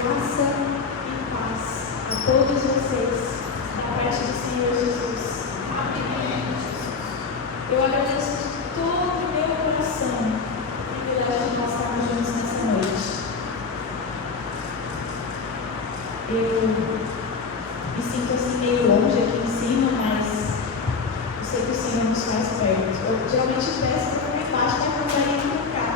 Graça e paz a todos vocês, da parte do Senhor Jesus. Amém. Eu agradeço de todo o meu coração o privilégio de nós estarmos juntos nessa noite. Eu me sinto assim meio longe aqui em cima, mas eu sei que o Senhor nos faz perto. Eu geralmente peço para ficar embaixo, mas eu não venho para cá.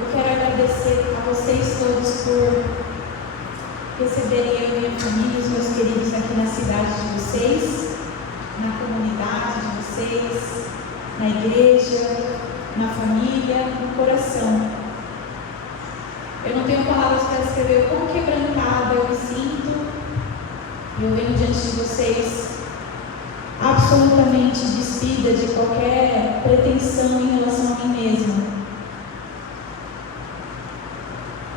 Eu quero agradecer a vocês todos por receberem eu e minha família, os meus queridos aqui na cidade de vocês, na comunidade de vocês, na igreja, na família, no coração. Eu não tenho palavras para descrever o quão quebrantada eu me sinto. Eu venho diante de vocês absolutamente despida de qualquer pretensão em relação a mim mesma.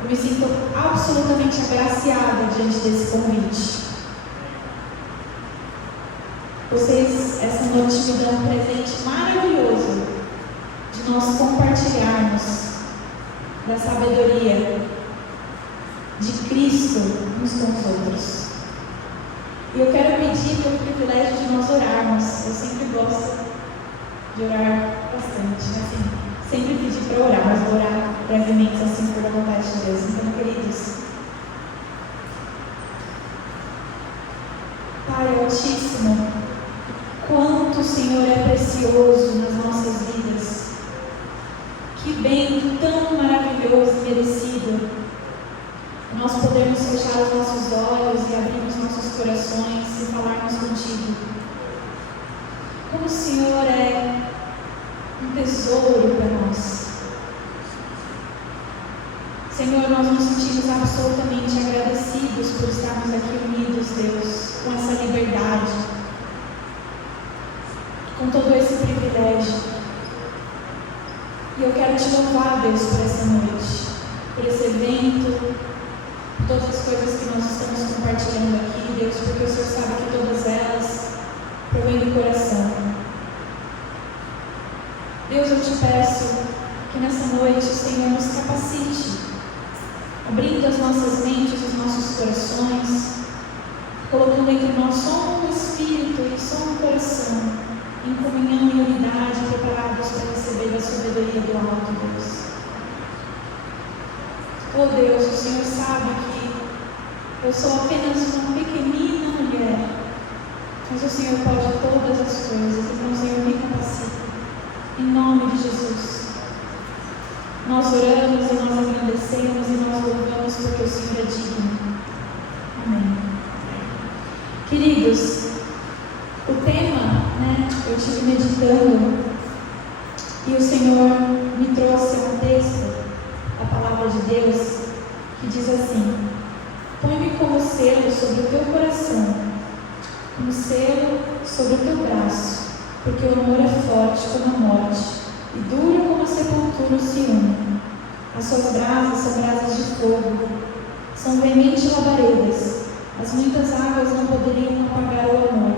Eu me sinto absolutamente agraciada diante desse convite. Vocês, essa noite, me dão um presente maravilhoso de nós compartilharmos da sabedoria de Cristo uns com os outros. E eu quero pedir pelo privilégio de nós orarmos. Eu sempre gosto de orar bastante, assim, sempre pedi para orar, mas vou orar brevemente assim por vontade de Deus. Então, queridos, Pai Altíssimo, quanto o Senhor é precioso nas nossas vidas. Que bem tão maravilhoso e merecido nós podemos fechar os nossos olhos e abrir os nossos corações e falarmos contigo. Como o Senhor é um tesouro para nós. Senhor, nós nos sentimos absolutamente agradecidos por estarmos aqui unidos, Deus, com essa liberdade, com todo esse privilégio. E eu quero te louvar, Deus, por essa noite, por esse evento, por todas as coisas que nós estamos compartilhando aqui, Deus, porque o Senhor sabe que todas elas provêm do coração. Deus, eu te peço que nessa noite o Senhor nos capacite, abrindo as nossas mentes, os nossos corações, colocando entre nós só um espírito e só um coração, em comunhão e unidade, preparados para receber a sabedoria do alto, Deus. Oh Deus, o Senhor sabe que eu sou apenas uma pequenina mulher, mas o Senhor pode todas as coisas, então Senhor, me capacita, em nome de Jesus. Nós oramos e nós agradecemos e nós louvamos porque o Senhor é digno. Amém. Queridos, o tema, eu estive meditando e o Senhor me trouxe um texto, a palavra de Deus, que diz assim: põe-me como selo sobre o teu coração, como selo sobre o teu braço, porque o amor é forte como a morte, e duro como a sepultura o ciúme. As suas brasas são brasas de fogo, são veementes labaredas. As muitas águas não poderiam apagar o amor,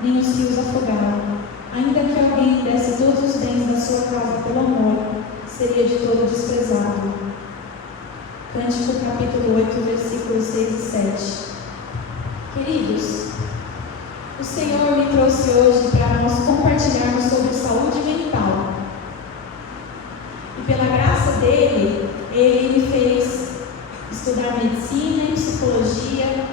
nem os rios afogaram. Ainda que alguém desse todos os bens da sua casa pelo amor, seria de todo desprezado. Cântico capítulo 8, versículos 6 e 7. Queridos, o Senhor me trouxe hoje para nós compartilharmos sobre saúde mental. E pela graça dele, ele me fez estudar medicina e psicologia.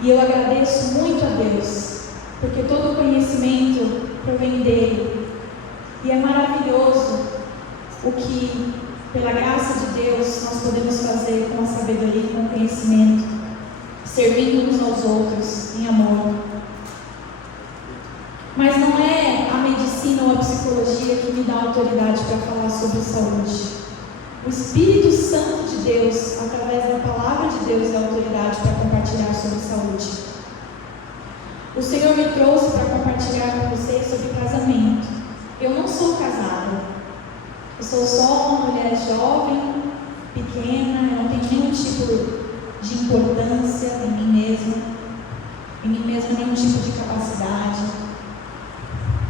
E eu agradeço muito a Deus, porque todo o conhecimento provém dele. E é maravilhoso o que, pela graça de Deus, nós podemos fazer com a sabedoria e com o conhecimento, servindo uns aos outros em amor. Mas não é a medicina ou a psicologia que me dá autoridade para falar sobre saúde. O Espírito Santo de Deus, através da palavra de Deus, dá autoridade para compartilhar sobre saúde. O Senhor me trouxe para compartilhar com vocês sobre casamento. Eu não sou casada. Eu sou só uma mulher jovem, pequena, eu não tenho nenhum tipo de importância em mim mesma, nenhum tipo de capacidade.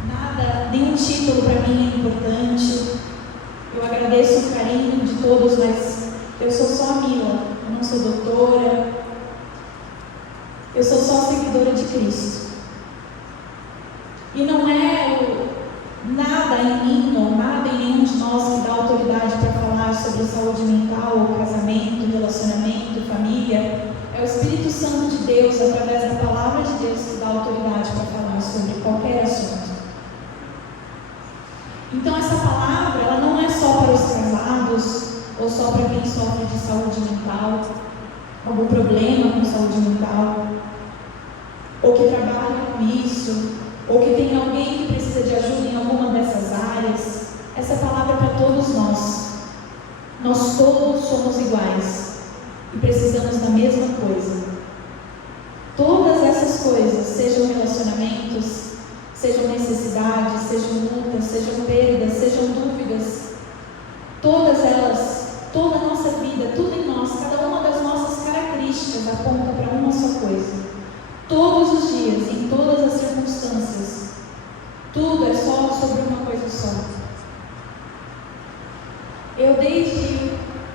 Nada nenhum título para mim é importante. Eu agradeço o carinho de todos, mas eu sou só a Mila, eu não sou doutora, eu sou só seguidora de Cristo. E não é nada em mim ou nada em nenhum de nós que dá autoridade para falar sobre saúde mental, ou casamento, relacionamento, família. É o Espírito Santo de Deus, através da palavra de Deus, que dá autoridade para falar sobre qualquer assunto. Então essa palavra, ela não é só para os casados, ou só para quem sofre de saúde mental, algum problema com saúde mental, ou que trabalha com isso, ou que tem alguém que precisa de ajuda em alguma dessas áreas. Essa palavra é para todos nós. Nós todos somos iguais e precisamos da mesma coisa. Todas essas coisas, sejam relacionamentos, sejam necessidades, sejam lutas, sejam perdas, sejam dúvidas, todas elas, toda a nossa vida, tudo em nós, cada uma das nossas características aponta para uma só coisa. Todos os dias, em todas as circunstâncias, tudo é só sobre uma coisa só. Eu desde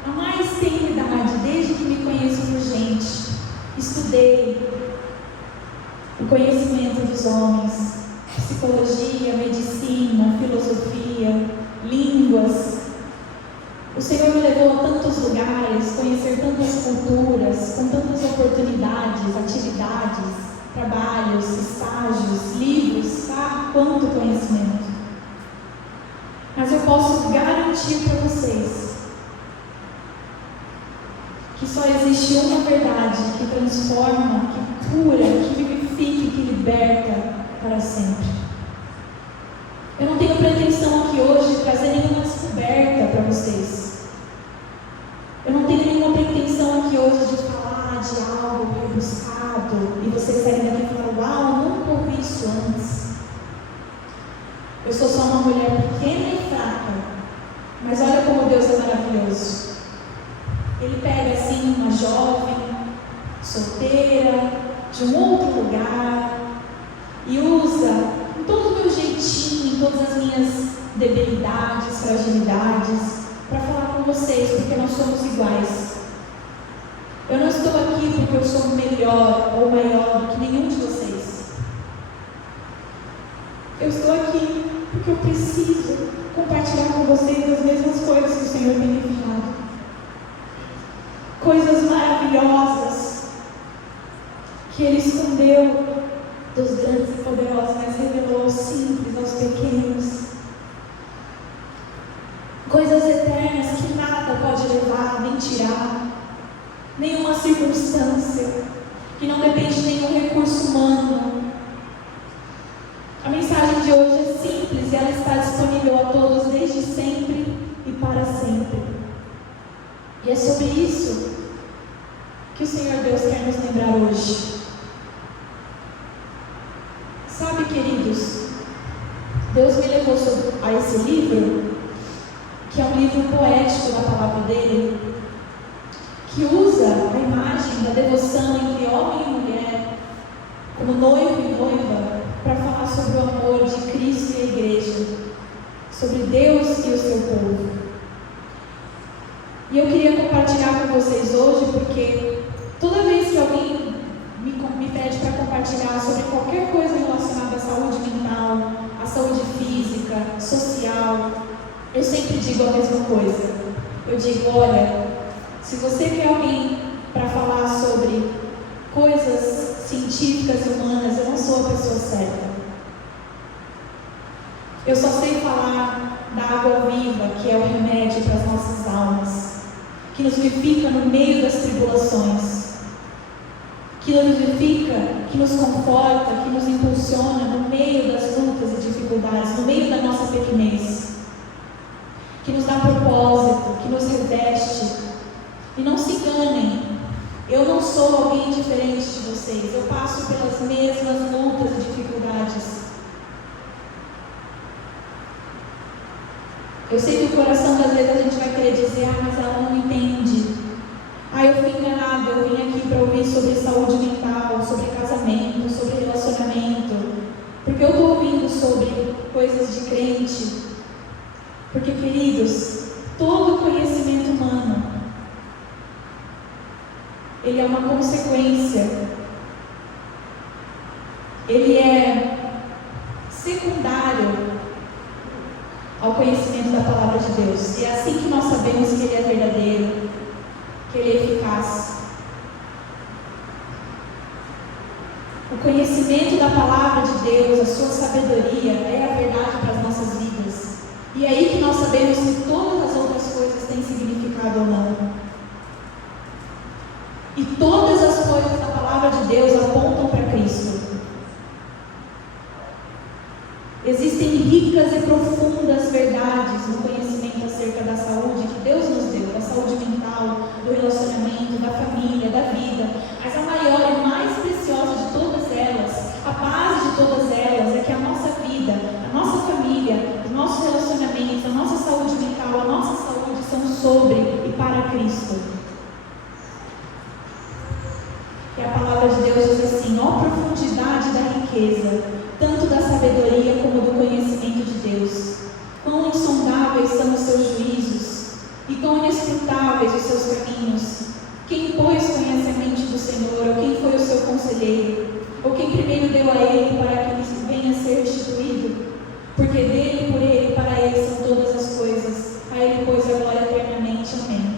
a mais tenra idade, desde que me conheço por gente, estudei o conhecimento dos homens, psicologia, medicina, filosofia, línguas. O Senhor me levou a tantos lugares, conhecer tantas culturas, com tantas oportunidades, atividades, trabalhos, estágios, livros, quanto conhecimento. Mas eu posso garantir para vocês que só existe uma verdade que transforma, que cura, que vivifica, que liberta para sempre. Eu não tenho pretensão aqui hoje de trazer nenhuma descoberta para vocês. Eu não tenho nenhuma pretensão aqui hoje de falar de algo rebuscado e vocês saírem daqui e falar: uau, nunca ouvi isso antes. Eu sou só uma mulher pequena e fraca, mas olha como Deus é maravilhoso. Ele pega assim uma jovem, solteira, de um outro lugar e usa em todo o meu jeitinho, em todas as minhas debilidades, fragilidades, para falar com vocês, porque nós somos iguais. Eu não estou aqui porque eu sou melhor ou maior do que nenhum de vocês. Eu estou aqui porque eu preciso compartilhar com vocês as mesmas coisas que o Senhor tem me falado. Coisas maravilhosas que Ele escondeu dos grandes e poderosos, mas revelou aos simples, aos pequenos. Coisas eternas que nada pode levar, nem tirar, nenhuma circunstância, que não depende de nenhum recurso humano. A mensagem de hoje é simples e ela está disponível a todos desde sempre e para sempre. E é sobre isso que o Senhor Deus quer nos lembrar hoje. Sabe, queridos, Deus me levou a esse livro, que é um livro poético da palavra dele, que usa a imagem da devoção entre homem e mulher, como noivo e noiva, para falar sobre o amor de Cristo e a igreja, sobre Deus e o seu povo. E eu queria compartilhar com vocês hoje, porque toda vez que alguém me pede para compartilhar sobre qualquer coisa relacionada à saúde mental, à saúde física, social, eu sempre digo a mesma coisa. Eu digo: olha, se você quer alguém para falar sobre coisas científicas e humanas, eu não sou a pessoa certa. Eu só sei falar da água viva, que é o remédio para as nossas almas, que nos vivifica no meio das tribulações, que nos vivifica, que nos conforta, que nos impulsiona no meio das lutas e dificuldades, no meio da nossa pequenez, que nos dá propósito, que nos reveste. E não se enganem, eu não sou alguém diferente de vocês, eu passo pelas mesmas lutas e dificuldades. Eu sei que o coração, às vezes, a gente vai querer dizer: mas ela não entende. Eu fui enganada, eu vim aqui para ouvir sobre saúde mental, sobre casamento, sobre relacionamento, porque eu estou ouvindo sobre coisas de crente. Porque, queridos, todo conhecimento humano, ele é uma consequência, ele é secundário ao conhecimento da palavra de Deus. E é assim que nós sabemos que ele é verdadeiro, que ele é eficaz. O conhecimento da palavra de Deus, a sua sabedoria, é a verdade para as nossas vidas. E é aí que nós sabemos se todas as outras coisas têm significado ou não. E todas as coisas da palavra de Deus apontam para Cristo. Existem ricas e profundas verdades no conhecimento acerca da saúde que Deus nos deu, da saúde mental, do relacionamento, da família, da vida. Mas a maior e mais preciosa de todas elas, a base de todas elas, é que a nossa vida, a nossa família, os nossos relacionamentos, a nossa saúde mental, a nossa saúde são sobre e para Cristo. E a palavra de Deus diz assim: ó profundidade da riqueza, tanto da sabedoria como do conhecimento de Deus. Quão insondáveis são os seus juízos, e quão inescrutáveis os seus caminhos. Quem, pois, conhece a mente do Senhor, ou quem foi o seu conselheiro, ou quem primeiro deu a ele para que ele venha a ser restituído? Porque dele, por ele e para ele são todas as coisas, a ele, pois, a glória eternamente. Amém.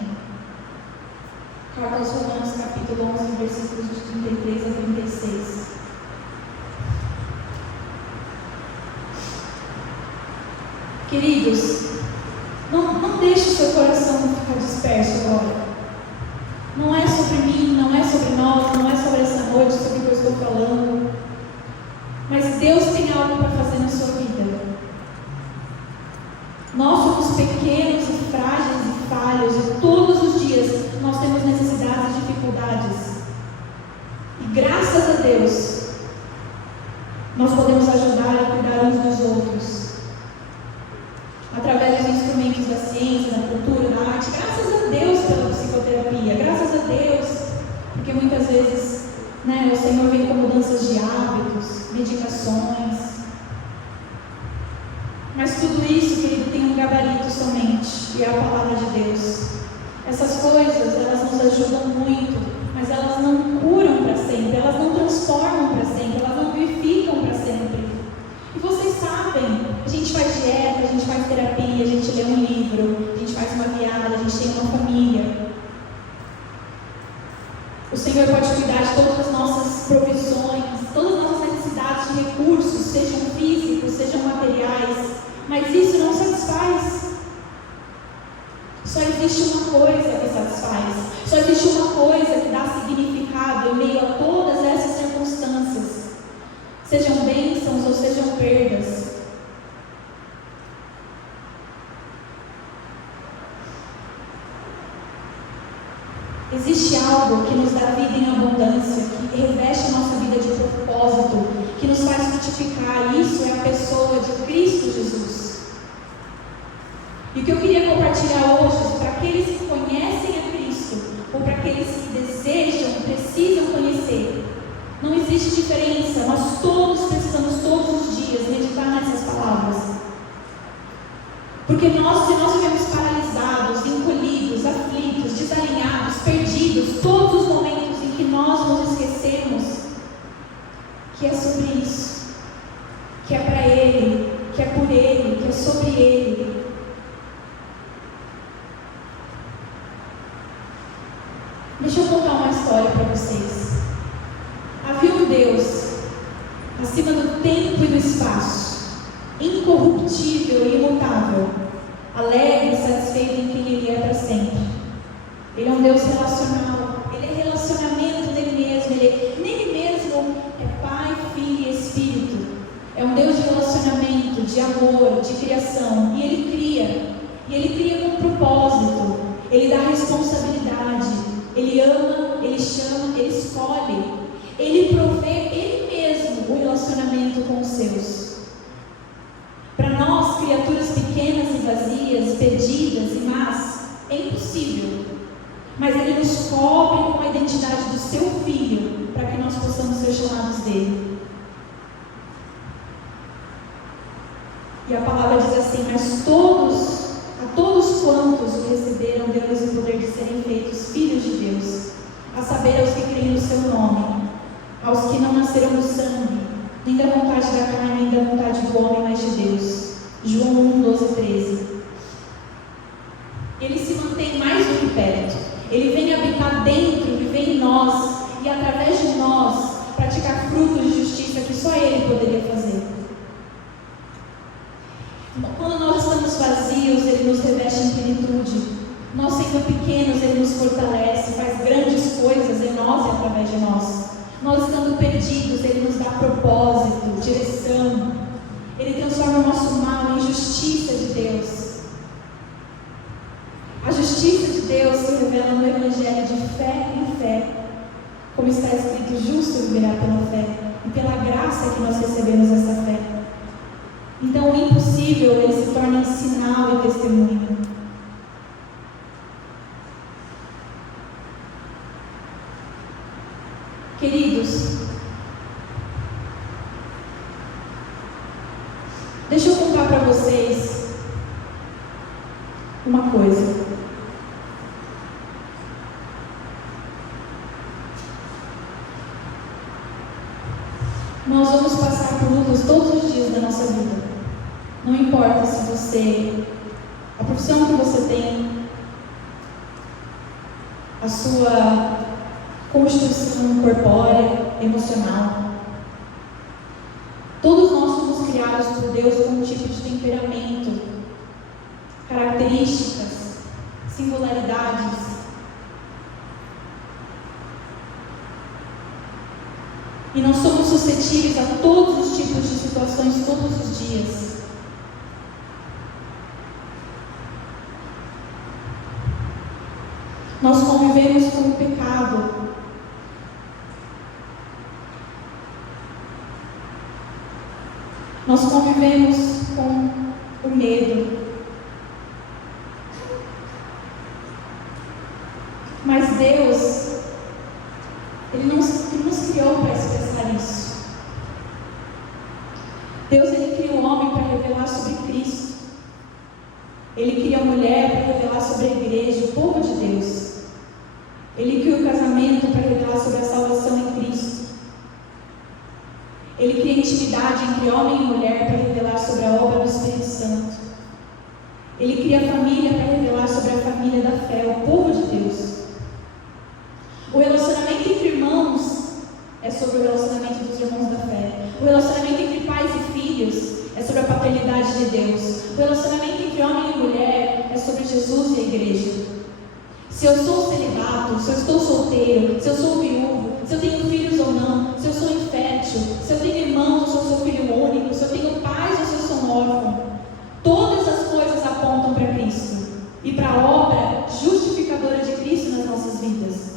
Carta aos Romanos, capítulo 11, versículos de 33 a 36. Queridos, não deixe o seu coração ficar disperso agora. Não é sobre mim, não é sobre nós, não é sobre essa noite, sobre o que eu estou falando. Mas Deus tem algo para fazer na sua vida. Nós somos pequenos e frágeis e falhos, e todos os dias nós temos necessidades e dificuldades. E graças a Deus, nós podemos ajudar a cuidar uns dos outros. Através dos instrumentos da ciência, da cultura, da arte. Graças a Deus pela psicoterapia. Graças a Deus, porque muitas vezes, o Senhor vem com mudanças de hábitos, medicações. Mas tudo isso, querido, tem um gabarito somente, e é a palavra de Deus. Essas coisas, elas nos ajudam muito, mas elas não curam para sempre, elas não transformam para sempre, elas não vivificam para sempre. E vocês sabem, a gente faz dieta, a gente faz terapia, a gente lê um livro, a gente faz uma viagem, a gente tem uma família. O Senhor pode cuidar de todas as nossas provisões, todas as nossas necessidades de recursos, sejam físicos, sejam materiais, mas isso não satisfaz. Só existe uma coisa que satisfaz, só existe uma coisa que dá significado em meio a todas essas circunstâncias, sejam bênçãos ou sejam perdas. Existe algo que nos dá vida em abundância, que reveste a nossa vida de propósito, que nos faz frutificar. Isso é a pessoa de Cristo Jesus. E o que eu queria compartilhar hoje, para aqueles que conhecem a Cristo, ou para aqueles que desejam, precisam conhecer, não existe diferença. Nós todos precisamos, todos os dias, meditar nessas palavras. Porque se nós vivemos paralisados, encolhidos, aflitos, desalinhados, perdidos, todos os momentos em que nós nos esquecemos que é sobre isso, que é para Ele, que é por Ele, que é sobre Ele. Deixa eu contar uma história para vocês. Havia um Deus acima do tempo e do espaço, incorruptível e imutável, alegre e satisfeito em quem Ele é para sempre. Ele é um Deus relacional, Ele é relacionamento nele mesmo, nele mesmo é Pai, Filho e Espírito. É um Deus de relacionamento, de amor, de criação, e Ele cria com propósito, Ele dá responsabilidade, Ele ama, Ele chama, Ele escolhe, Ele provê Ele mesmo o relacionamento com os seus. Para nós, criaturas pequenas e vazias, perdidas e más, é impossível. Mas Ele nos cobre com a identidade do Seu Filho, para que nós possamos ser chamados dEle. E a assim: mas a todos quantos o receberam, deu-lhes o poder de serem feitos filhos de Deus, a saber, aos que creem no seu nome, aos que não nasceram do sangue, nem da vontade da carne, nem da vontade do homem, mas de Deus. João 1, 12, 13. Ele se mantém mais do que perto. Ele vem habitar dentro, viver em nós, e através de nós, praticar frutos de justiça que só Ele poderia fazer. Quando nós estamos vazios, Ele nos reveste em plenitude. Nós, sendo pequenos, Ele nos fortalece, faz grandes coisas em nós e através de nós. Nós, estando perdidos, Ele nos dá propósito, direção. Ele transforma o nosso mal em justiça de Deus. A justiça de Deus se revela no Evangelho de fé em fé. Como está escrito: justo viverá pela fé, e pela graça que nós recebemos essa fé. Então o impossível, ele se torna em sinal e testemunho. Queridos, deixa eu contar para vocês uma coisa. Nós vamos passar por lutas todos os dias da nossa vida. Não importa se você, a profissão que você tem, a sua constituição corpórea, emocional. Todos nós somos criados por Deus com um tipo de temperamento, características, singularidades. E nós somos suscetíveis a todos os tipos de situações todos os dias. Nós convivemos com o pecado. Nós convivemos com o medo. Mas Deus, Ele nos criou para expressar isso. Deus, Ele cria o homem para revelar sobre Cristo. Ele cria a mulher para revelar sobre a igreja, o povo de Deus. Ele cria o casamento para revelar sobre a salvação em Cristo. Ele cria intimidade entre homem e mulher para revelar sobre a obra do Espírito Santo. Ele cria a família para revelar sobre a família da fé, o povo de Deus. O relacionamento entre irmãos é sobre o relacionamento dos irmãos da fé. O relacionamento entre pais e filhos é sobre a paternidade de Deus. O relacionamento entre homem e mulher é sobre Jesus e a igreja. Se eu sou celibato, se eu estou solteiro, se eu sou viúvo, se eu tenho filhos ou não, se eu sou infértil, se eu tenho irmãos ou se eu sou filho único, se eu tenho pais ou se eu sou órfão, todas as coisas apontam para Cristo e para a obra justificadora de Cristo nas nossas vidas.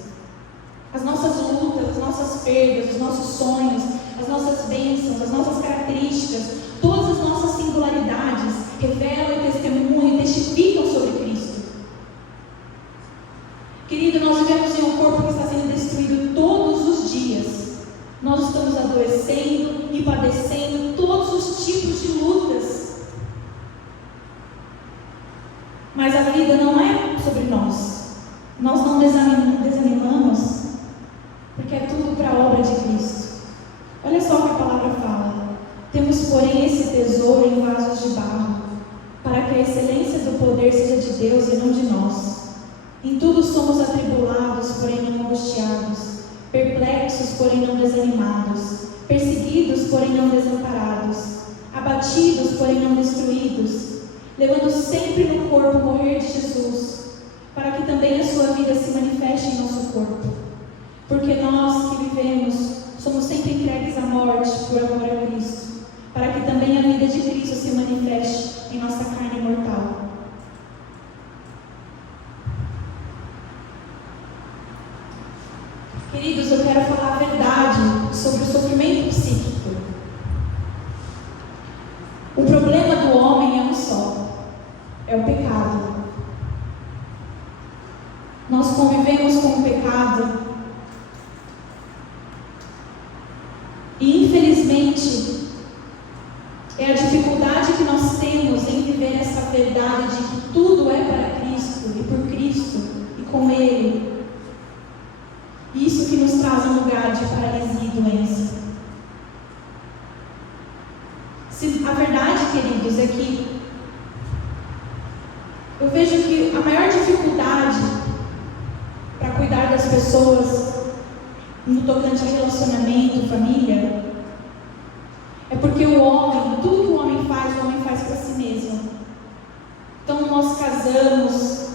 As nossas lutas, as nossas perdas, os nossos sonhos, as nossas bênçãos, as nossas características, todas as nossas singularidades revelam e testemunham e testificam sobre Cristo. Querido, nós vivemos em um corpo que está sendo destruído todos os dias. Nós estamos adoecendo e padecendo todos os tipos de lutas. Mas a vida não é sobre nós. Nós não desanimamos, porque é tudo para a obra de Cristo. Olha só o que a palavra fala: temos, porém, esse tesouro em vasos de barro, para que a excelência do poder seja de Deus e não de nós. Em tudo somos atribulados, porém não angustiados, perplexos, porém não desanimados, perseguidos, porém não desamparados, abatidos, porém não destruídos, levando sempre no corpo o morrer de Jesus, para que também a sua vida se manifeste em nosso corpo. Porque nós que vivemos somos sempre entregues à morte por amor a Cristo, para que também a vida de Cristo se manifeste em nossa carne mortal. Queridos, eu quero falar a verdade sobre o sofrimento psíquico. O problema do homem é um só: é o pecado. Nós convivemos com o pecado e, infelizmente, é a dificuldade que nós temos em viver queridos, é que eu vejo que a maior dificuldade para cuidar das pessoas no tocante a relacionamento, família, é porque o homem, tudo que o homem faz para si mesmo. Então nós casamos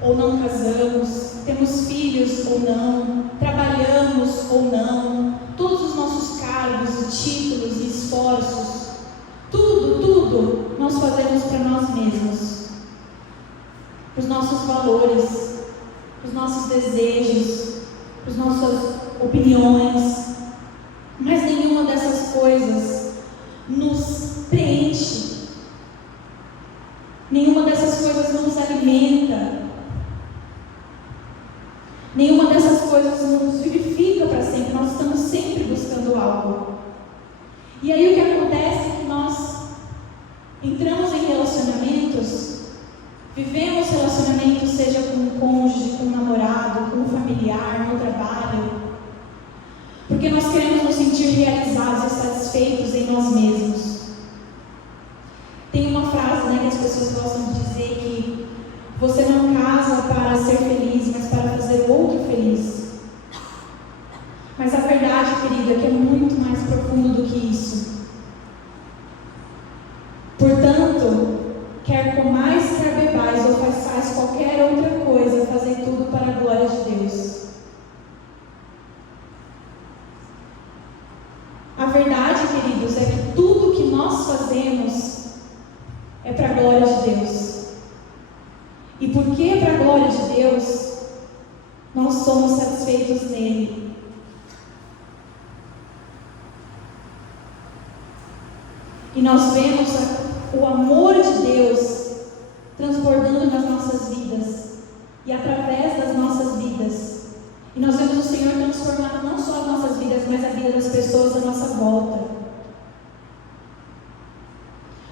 ou não casamos, temos filhos ou não, trabalhamos ou não, todos os nossos cargos e títulos e esforços, tudo nós fazemos para nós mesmos, para os nossos valores, para os nossos desejos, para as nossas opiniões, mas nenhuma dessas coisas nos preenche, nenhuma dessas coisas nos alimenta, nenhuma dessas coisas nos vivifica para sempre. Nós estamos sempre buscando algo. E aí o que acontece é que nós entramos em relacionamentos, vivemos relacionamentos, seja com um cônjuge, com um namorado, com um familiar, no trabalho, porque nós queremos nos sentir realizados e satisfeitos em nós mesmos. Tem uma frase, que as pessoas gostam de dizer, que você não casa para ser feliz, mas para fazer o outro feliz. Mas a verdade, querida, é que é muito mais profundo do que isso. Portanto, quer comais, quer bebais, ou façais qualquer outra coisa, fazei tudo para a glória de Deus. A verdade, queridos, é que tudo que nós fazemos é para a glória de Deus. E porque é para a glória de Deus, nós somos satisfeitos nele. E nós vemos o amor de Deus transbordando nas nossas vidas e através das nossas vidas. E nós vemos o Senhor transformando não só as nossas vidas, mas a vida das pessoas à nossa volta.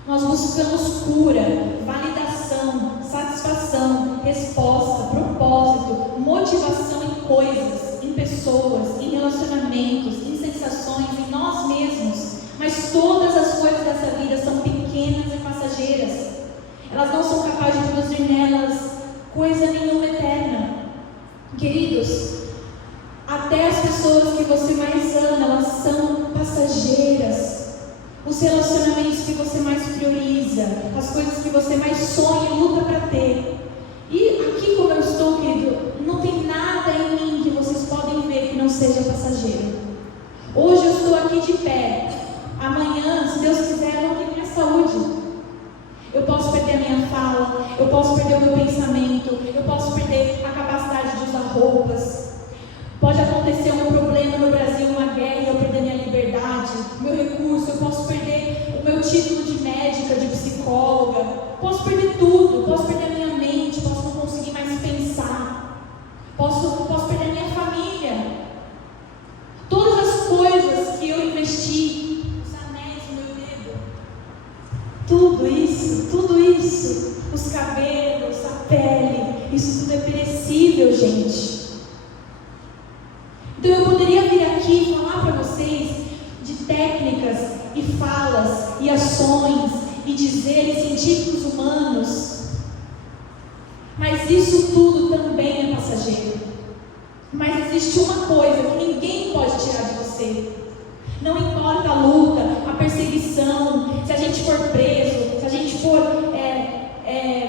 Nós buscamos cura, validação, satisfação, resposta, propósito, motivação em coisas, em pessoas, em relacionamentos, em sensações, em nós mesmos. Mas todas as coisas dessa vida são pequenas e passageiras. Elas não são capazes de produzir nelas coisa nenhuma eterna. Queridos, até as pessoas que você mais ama, elas são passageiras. Os relacionamentos que você mais prioriza, as coisas que você mais sonha e luta para ter. E aqui como eu estou, querido, não tem nada em mim que vocês podem ver que não seja passageiro. Hoje eu estou aqui de pé. Amanhã, se Deus quiser, eu não tenho minha saúde. Eu posso perder a minha fala, eu posso perder o meu pensamento, eu posso perder a capacidade de usar roupas. Pode acontecer um problema no Brasil, uma guerra, e eu perder minha liberdade, meu recurso, eu posso perder o meu título de médica, de psicóloga, posso perder tudo, posso perder a minha mente, posso não conseguir mais pensar, posso perder a minha família. Todas as coisas que eu investi, os anéis no meu dedo, tudo isso, os cabelos, a pele, isso tudo é perecível, gente. Então eu poderia vir aqui e falar para vocês de técnicas e falas e ações e dizeres científicos humanos, mas isso tudo também é passageiro. Mas existe uma coisa que ninguém pode tirar de você. Não importa a luta, a perseguição, se a gente for preso, se a gente for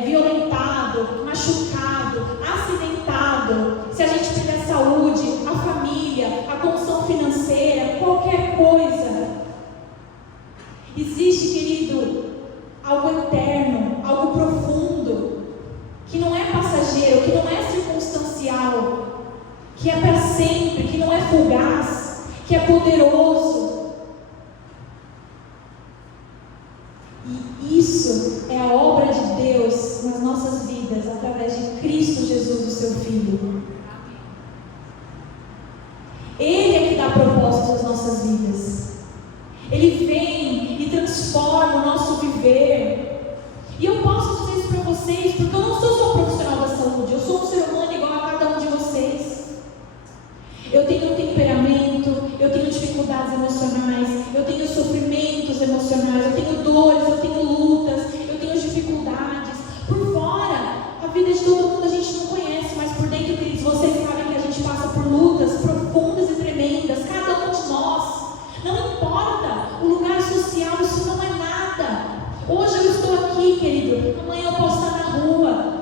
violentado, machucado, acidentado, se a gente perder a saúde, a família, a condição financeira, qualquer coisa. Existe, querido, algo eterno, algo profundo, que não é passageiro, que não é circunstancial, que é para sempre, que não é fugaz, que é poderoso. E isso é a obra de Deus nas nossas vidas, através de Cristo Jesus, o seu Filho. Ele é que dá propósito às nossas vidas. Ele vem e transforma o nosso viver. E eu posso dizer isso para vocês, porque eu não sou só profissional da saúde, eu sou um ser humano igual a cada um de vocês. Eu tenho um temperamento, eu tenho dificuldades emocionais, eu tenho sofrimentos emocionais, eu tenho dores, eu tenho lutas, lutas profundas e tremendas, cada um de nós. Não importa o lugar social, isso não é nada. Hoje eu estou aqui, querido, amanhã eu posso estar na rua.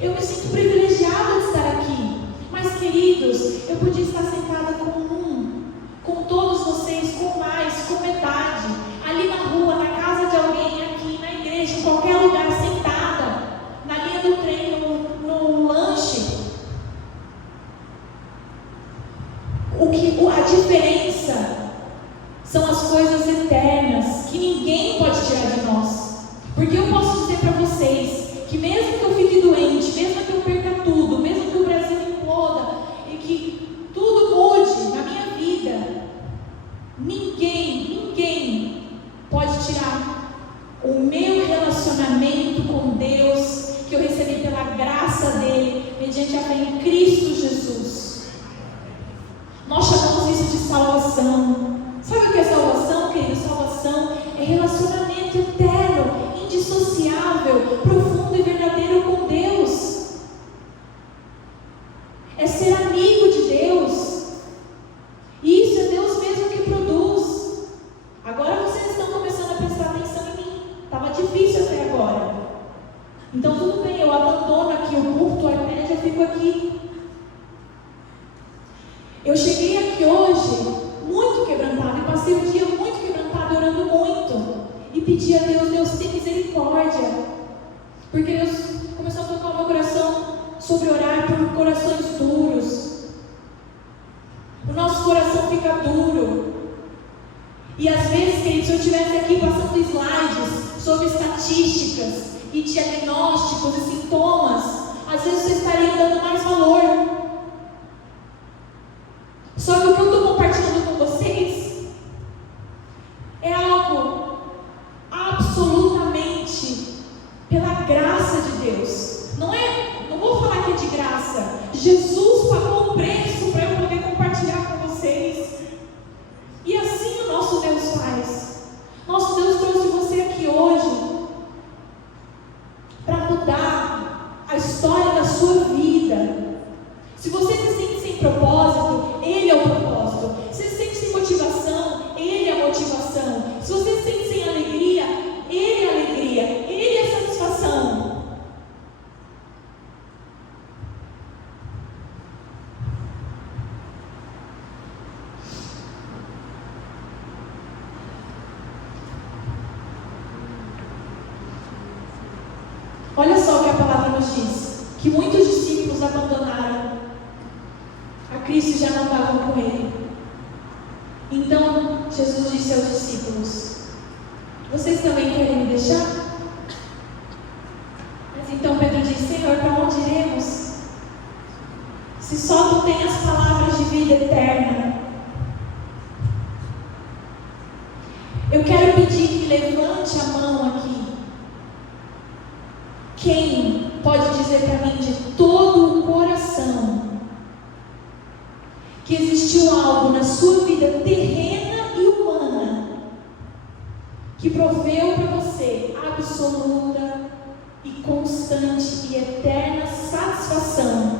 Eu me sinto privilegiada de estar aqui. Mas, queridos, eu podia estar sentada com todos vocês, com mais, com metade, ali na rua, na casa de alguém, aqui na igreja, em qualquer lugar, sentada, na linha do trem, no lanche. A diferença são as coisas eternas, que ninguém pode tirar de nós. Porque eu posso dizer para vocês, que mesmo que eu fique doente, mesmo que eu perca tudo, mesmo que o Brasil imploda, e que tudo mude na minha vida, ninguém pode tirar o meu relacionamento com Deus, que eu recebi pela graça dele, mediante a fé em Cristo Jesus. Nós chamamos isso de salvação. Sabe o que é salvação, querido? Salvação é relacionamento eterno, indissociável, profundo e verdadeiro com Deus. É ser amigo de Deus. E isso é Deus mesmo que produz. Agora vocês estão começando a prestar atenção em mim. Estava difícil até agora. Então tudo bem, eu abandono aqui o culto, o iPad, eu fico aqui. Eu cheguei aqui hoje muito quebrantada, e passei o dia muito quebrantada, orando muito, e pedi a Deus, Deus tem misericórdia, porque Deus começou a tocar o meu coração sobre orar por corações duros. O nosso coração fica duro, e às vezes, queridos, se eu estivesse aqui passando slides sobre estatísticas e diagnósticos e sintomas, às vezes você estaria dando mais valor. Só que o que eu estou compartilhando com vocês é algo absolutamente pela graça de Deus. Não vou falar que é de graça. Jesus pagou o preço para eu poder compartilhar com vocês. E assim o nosso Deus faz. Nosso Deus trouxe você aqui hoje para mudar a história da sua vida. Se você se sente sem propósito, Ele é o propósito. Se você se sente sem motivação, Ele é a motivação. Se você se sente sem alegria, Ele é a alegria. Ele é a satisfação. Olha só o que a palavra nos diz. Que muitos discípulos abandonaram a Cristo e já não estavam com Ele. Então, Jesus disse aos discípulos: vocês também querem me deixar? Mas então Pedro disse: Senhor, para onde iremos? Se só Tu tens as palavras de vida eterna. Eu quero pedir que levante a mão aqui. Quem pode dizer para mim de todo o coração que existiu algo na sua vida terrena e humana que proveu para você absoluta e constante e eterna satisfação?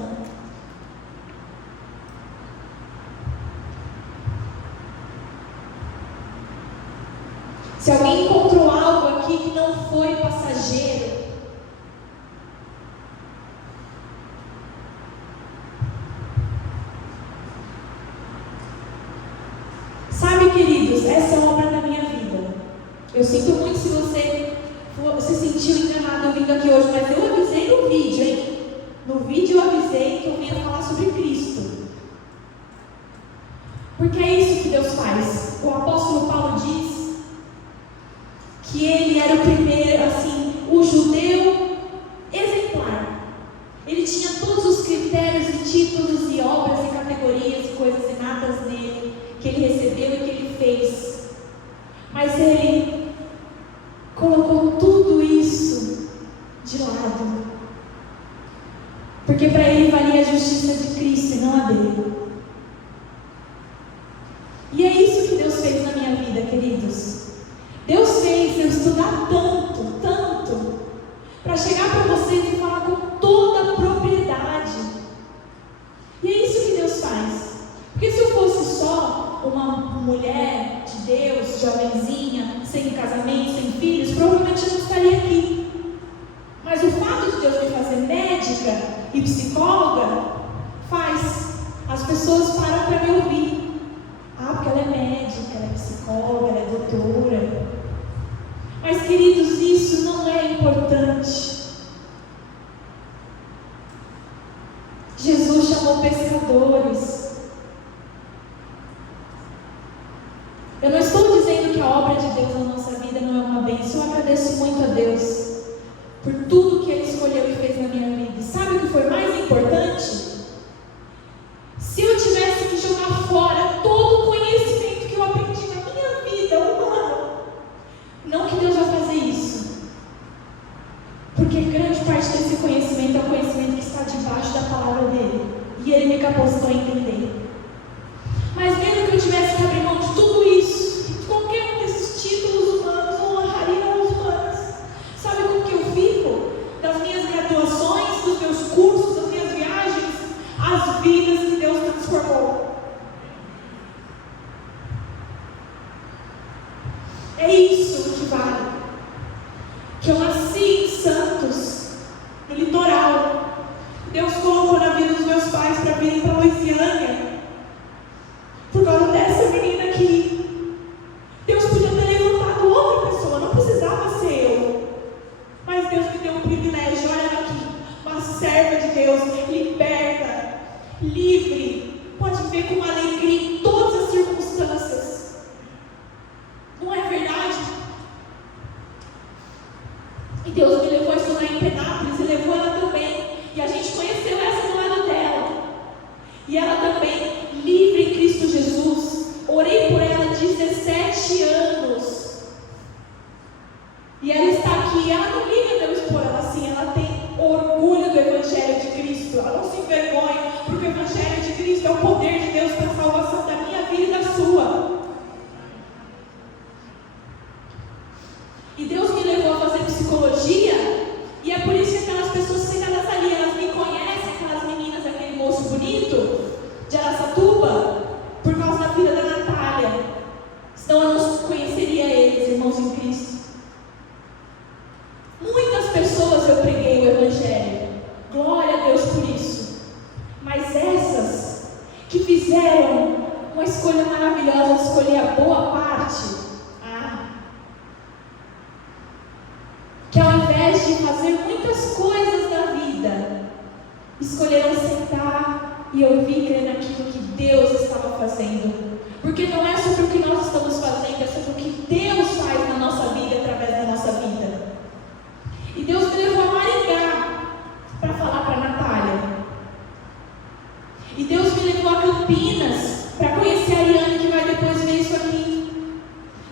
Se alguém encontrou algo aqui que não foi passageiro, queridos, essa é a obra da minha vida. Eu sinto muito se você se sentiu enganado vindo aqui hoje, mas eu avisei no vídeo, hein? No vídeo eu avisei que eu vinha falar sobre Cristo. Porque é isso que Deus faz. O apóstolo Paulo diz que ele era o primeiro, assim, o judeu exemplar. Ele tinha todos os critérios e títulos e obras e categorias e coisas inatas nele, que ele recebeu e que ele fez. Mas ele colocou tudo isso de lado, porque para ele valia a justiça de Cristo e não a dele. E é isso que Deus fez na minha vida, queridos. Deus fez eu estudar tanto, para chegar para vocês e falar com toda a propriedade. E é isso que Deus faz. uma mulher de Deus, jovenzinha, sem casamento, sem filhos, provavelmente eu não estaria aqui. Mas o fato de Deus me fazer médica e psicóloga faz. As pessoas param para me ouvir. Ah, porque ela é médica, ela é psicóloga, ela é doutora. Mas, queridos, isso não é importante. Jesus chamou pescadores. Eu não estou dizendo que a obra de Deus na nossa vida não é uma bênção. Eu agradeço muito a Deus por tudo que Ele escolheu e fez na minha vida. E sabe o que foi mais importante? Se eu tivesse que jogar fora todo o conhecimento que eu aprendi na minha vida humana, não que Deus vai fazer isso, porque grande parte desse conhecimento é o conhecimento que está debaixo da palavra dele, e Ele me capacitou a entender. Mas mesmo que eu tivesse que abrir mão de tudo isso, qualquer um desses títulos humanos, honrarias humanas, sabe com que eu fico? Das minhas graduações, dos meus cursos, das minhas viagens, as vidas que Deus transformou. É isso que vale. Que eu nasci em Santos, no litoral. Deus colocou na vida dos meus pais para virem para Luisiânia. Por causa dessa menina aqui. Deus podia ter levantado outra pessoa, não precisava ser eu. Mas Deus me deu um privilégio, olha aqui. Uma serva de Deus, liberta, livre, pode viver com alegria em todas as circunstâncias. Não é verdade? E Deus me levou a estudar em Penápolis e levou ela também. E a gente conheceu essa do lado dela. E ela também, livre em Cristo Jesus. Orei por ela 17 anos. E ela está aqui. Ela não liga de eu expor ela assim. Ela tem orgulho do Evangelho de Cristo. Ela não se envergonha, porque o Evangelho de Cristo é o poder de Deus para a salvação da minha vida e da sua. E Deus me levou a fazer psicologia, e é por isso que aquelas pessoas sentadas ali, elas me conhecem, aquelas meninas, aquele moço bonito de Araçatuba, por causa da filha da Natália. Senão eu não conheceria eles, irmãos em Cristo. Muitas pessoas eu preguei o Evangelho, glória a Deus por isso. Mas essas que fizeram uma escolha maravilhosa, escolher a boa parte, que ao invés de fazer muitas coisas da vida, escolheram sentar e ouvir e crer naquilo que Deus estava fazendo. Porque não é sobre o que nós estamos fazendo, é sobre o que Deus faz na nossa vida, através da nossa vida. E Deus me levou a Maringá para falar para a Natália. E Deus me levou a Campinas para conhecer a Ariane, que vai depois ver isso aqui.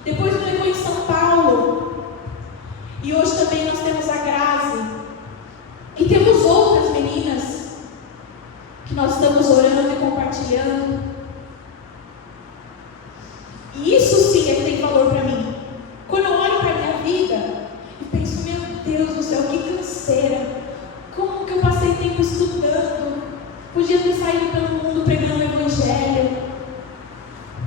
Depois me levou em São Paulo. E hoje também nós temos a Grazi. E temos outras meninas que nós estamos orando e compartilhando. E isso sim é que tem valor para mim. Quando eu olho para a minha vida e penso, meu Deus do céu, que canseira. Como que eu passei tempo estudando? Podia ter saído pelo mundo pregando o Evangelho.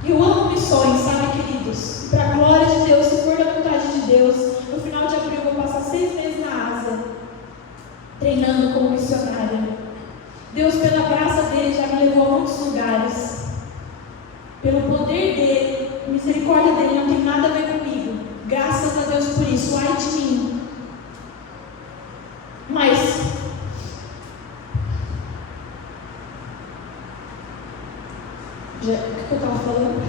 Eu amo missões, sabe, queridos? Para a glória de Deus, se for da vontade de Deus, no final de abril eu vou passar 6 meses na Ásia, treinando como missionária. Deus, pela graça dele, já me levou a muitos lugares. Pelo poder dele, a misericórdia dele não tem nada a ver comigo. Graças a Deus por isso, ai de mim. Mas o que eu estava falando?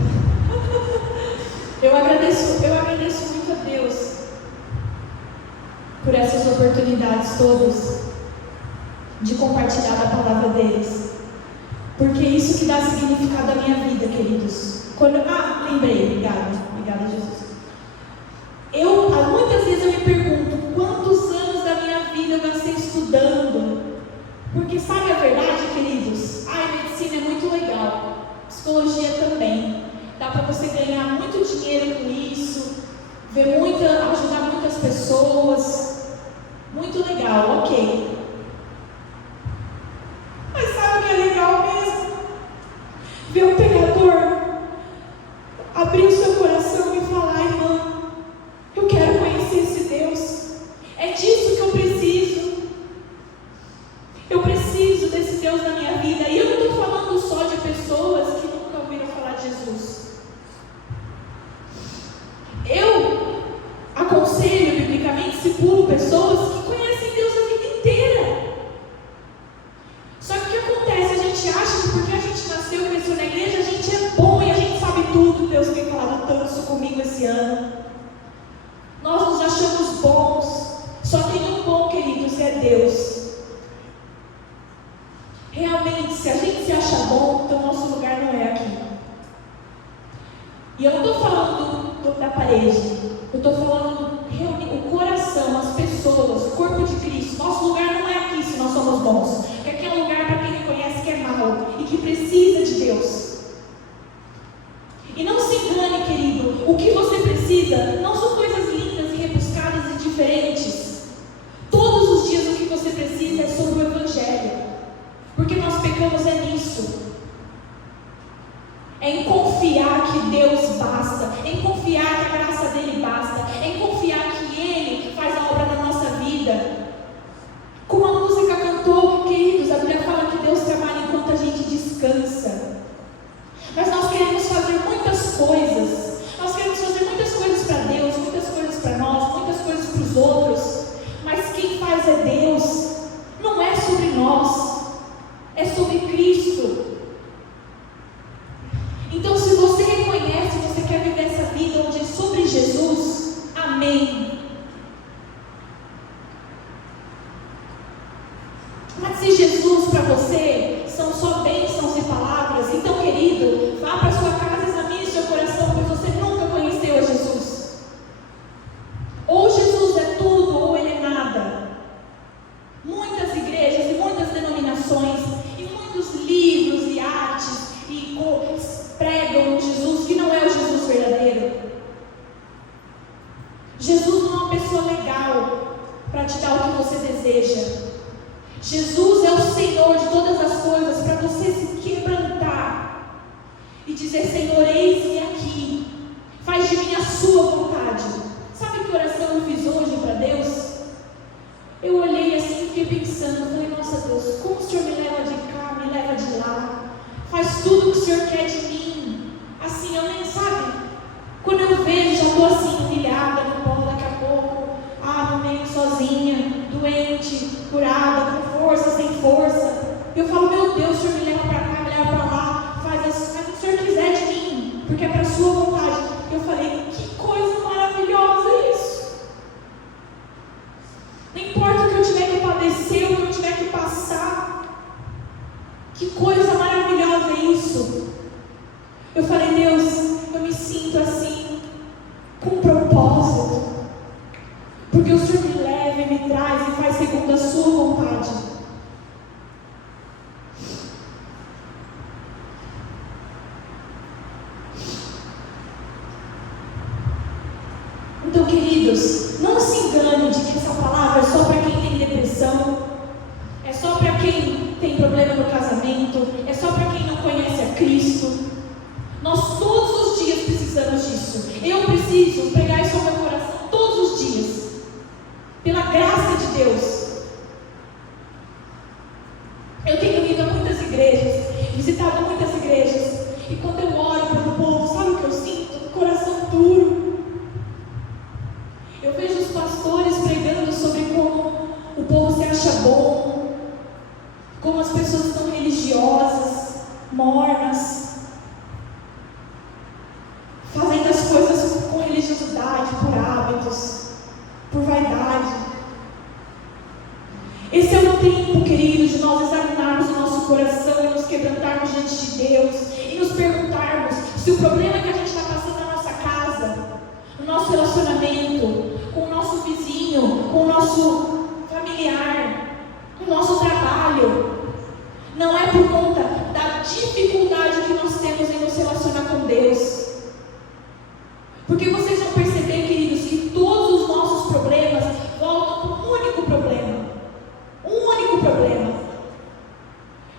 Eu agradeço muito a Deus por essas oportunidades todas de compartilhar a palavra deles, porque é isso que dá significado à minha vida, queridos. Lembrei, obrigada Jesus. Muitas vezes eu me pergunto quantos anos da minha vida eu gastei estudando, porque sabe a verdade, queridos? Medicina é muito legal, psicologia também, dá para você ganhar muito dinheiro com isso, ajudar muitas pessoas, muito legal, ok. Mas sabe o que é legal mesmo? Ver um pecador abrir o seu coração e falar: irmã, eu quero conhecer esse Deus. É disso que eu preciso. Eu preciso desse Deus na minha vida. E eu não estou falando só de pessoas que nunca ouviram falar de Jesus. Eu aconselho biblicamente, discipulo pessoas que conhecem Deus a vida inteira. Só que o que acontece? A gente acha que porque a gente nasceu e cresceu na igreja, a gente é bom e a gente sabe tudo. Deus tem falado tanto isso comigo esse ano. Nós nos achamos bons. Só tem um bom, queridos, é Deus. Realmente, se a gente se acha bom, então nosso lugar não é aqui. E eu não estou falando da parede. Eu estou falando o coração, as pessoas, o corpo de Cristo. Nosso lugar não é aqui se nós somos bons. Porque aqui é um lugar para quem reconhece que é mau e que precisa de Deus. E não se engane, querido. O que você precisa não são coisas lindas e rebuscadas e diferentes. Todos os dias o que você precisa é sobre o Evangelho. Porque nós pecamos é nisso. É em confiar que Deus basta, em confiar que a graça dele basta, em confiar que Ele faz a obra na nossa vida. Como a música cantou, queridos, a Bíblia fala que Deus trabalha enquanto a gente descansa. Mas nós queremos fazer muitas coisas. Nós queremos fazer muitas coisas para Deus, muitas coisas para nós, muitas coisas para os outros. Mas quem faz é Deus. Não é sobre nós, é sobre Cristo. Então, se você reconhece, você quer viver essa vida onde é sobre Jesus, amém. Mas se Jesus para você são só bênçãos e palavras, então, querido, vá para sua casa, examine seu coração, pois você nunca conheceu a Jesus. Ou Jesus é tudo, ou Ele é nada. Muitas igrejas e muitas denominações, e muitos livros e artes e pregam um Jesus que não é o Jesus verdadeiro. Jesus não é uma pessoa legal para te dar o que você deseja. Jesus é o Senhor de todas as coisas, para você se quebrantar e dizer: Senhor, eis-me aqui, faz de mim a sua vontade. Sabe que oração eu fiz hoje para Deus? Eu olhei assim e fiquei pensando, falei: nossa Deus, como o Senhor me leva de cá, me leva de lá, faz tudo o que o Senhor quer de mim. Assim, eu nem sabe, quando eu vejo, já estou assim, humilhada no pó daqui a pouco, no meio sozinha, doente, curada, com força, sem força. Eu falo: meu Deus, o Senhor me leva para cá, me leva para lá, faz o que o Senhor quiser de mim, porque é para a sua vontade. Eu falei: que coisa maravilhosa isso. Não importa o que eu tiver que padecer, o que eu tiver que passar, que coisa maravilhosa é isso. Eu falei: Deus, eu me sinto assim, com propósito, porque o Senhor me leva e me traz e faz segundo a sua vontade. Então, queridos, não se engane de que essa palavra é só para quem tem depressão, é só para quem tem problema no casamento, é só para quem não conhece a Cristo. Nós todos os dias precisamos disso. Eu preciso pregar isso ao meu coração todos os dias, pela graça de Deus. Eu tenho ido a muitas igrejas, visitado muitas igrejas, e quando eu oro pelo povo, sabe o que eu sinto? Coração duro. Eu vejo os pastores pregando sobre como o povo se acha bom, como as pessoas estão religiosas, mornas, fazendo as coisas com religiosidade, por hábitos, por vaidade. Esse é o tempo, querido, de nós examinarmos o nosso coração e nos quebrantarmos diante de Deus e nos perguntarmos se o problema que a gente está passando na nossa casa, no nosso relacionamento, com o nosso vizinho, com o nosso familiar, com o nosso trabalho, não é por conta da dificuldade que nós temos em nos relacionar com Deus. Porque vocês vão perceber, queridos, que todos os nossos problemas voltam para um único problema. Um único problema.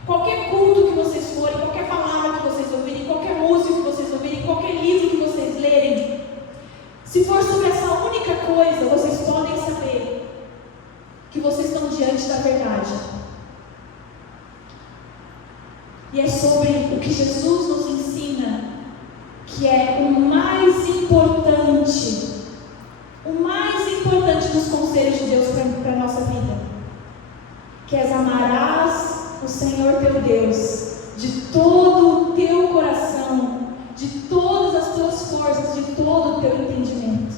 Qualquer culto que vocês forem, qualquer palavra que vocês ouvirem, qualquer música que vocês ouvirem, qualquer livro que vocês que é o mais importante dos conselhos de Deus para a nossa vida, que és: amarás o Senhor teu Deus de todo o teu coração, de todas as tuas forças, de todo o teu entendimento.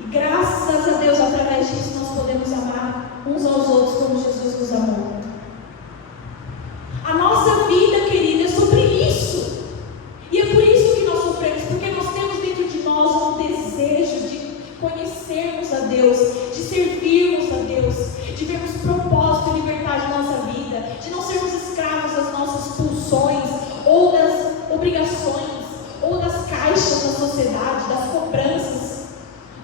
E graças a Deus, através disso, nós podemos amar uns aos outros como Jesus nos amou. A nossa vida, querida, é sobre isso. E é por isso que nós sofremos, porque nós temos dentro de nós um desejo de conhecermos a Deus, de servirmos a Deus, de vermos propósito e liberdade na nossa vida, de não sermos escravos das nossas pulsões, ou das obrigações, ou das caixas da sociedade, das cobranças,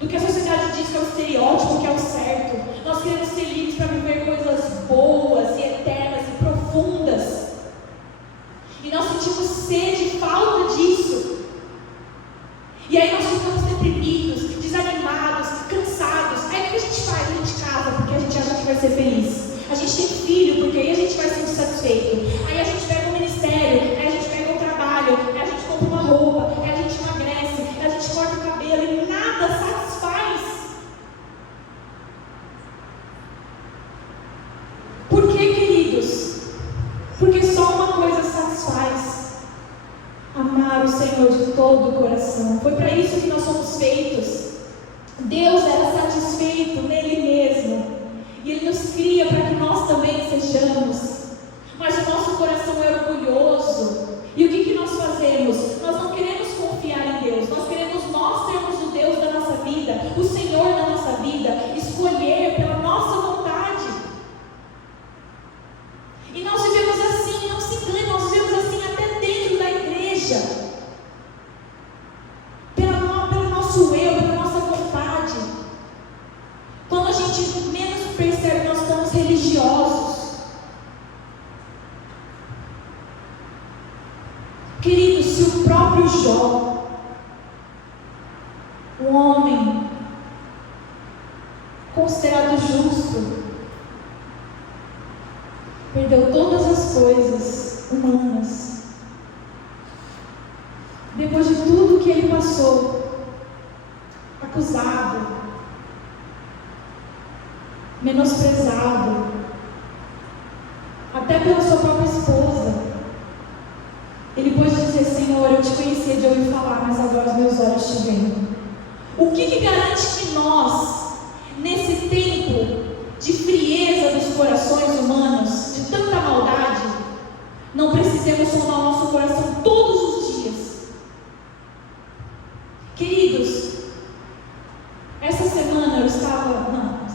do que a sociedade diz que é o estereótipo, que é o certo. Nós queremos ser livres para viver coisas boas e eternas e profundas. E nós sentimos sede, falta disso. E aí nós ficamos deprimidos, desanimados, cansados. Aí o que a gente faz? A gente casa porque a gente acha que vai ser feliz. A gente tem filho porque aí a gente vai ser insatisfeito. Aí a gente pega um ministério, aí a gente pega um trabalho, aí a gente compra uma roupa, aí a gente emagrece, aí a gente corta o cabelo e nada satisfaz. Por que, queridos? Porque só uma coisa satisfaz: amar o Senhor de todo o coração. Foi para isso que nós somos feitos. Deus era satisfeito nele mesmo, e Ele nos cria para que nós também sejamos. Mas o nosso coração é orgulhoso. E o que nós fazemos? Nós não queremos confiar em Deus. Nós queremos nós sermos o Deus da nossa vida, o Senhor da nossa vida, escolher pela nossa vontade. E nós vivemos assim, não se engane, nós vivemos assim até dentro da igreja. Pelo nosso eu, pela nossa vontade. Quando a gente menos percebe, nós estamos religiosos. Querido, se o próprio Jó, um homem considerado justo, perdeu todas as coisas humanas, depois de tudo que ele passou, acusado, menosprezado, até pela sua própria esposa, ele pôde dizer: Senhor, eu te conhecia de ouvir falar, mas agora os meus olhos te veem. O que garante que nós, nesse tempo de frieza dos corações humanos, de tanta maldade, não precisemos sondar o nosso coração todos os dias? Queridos,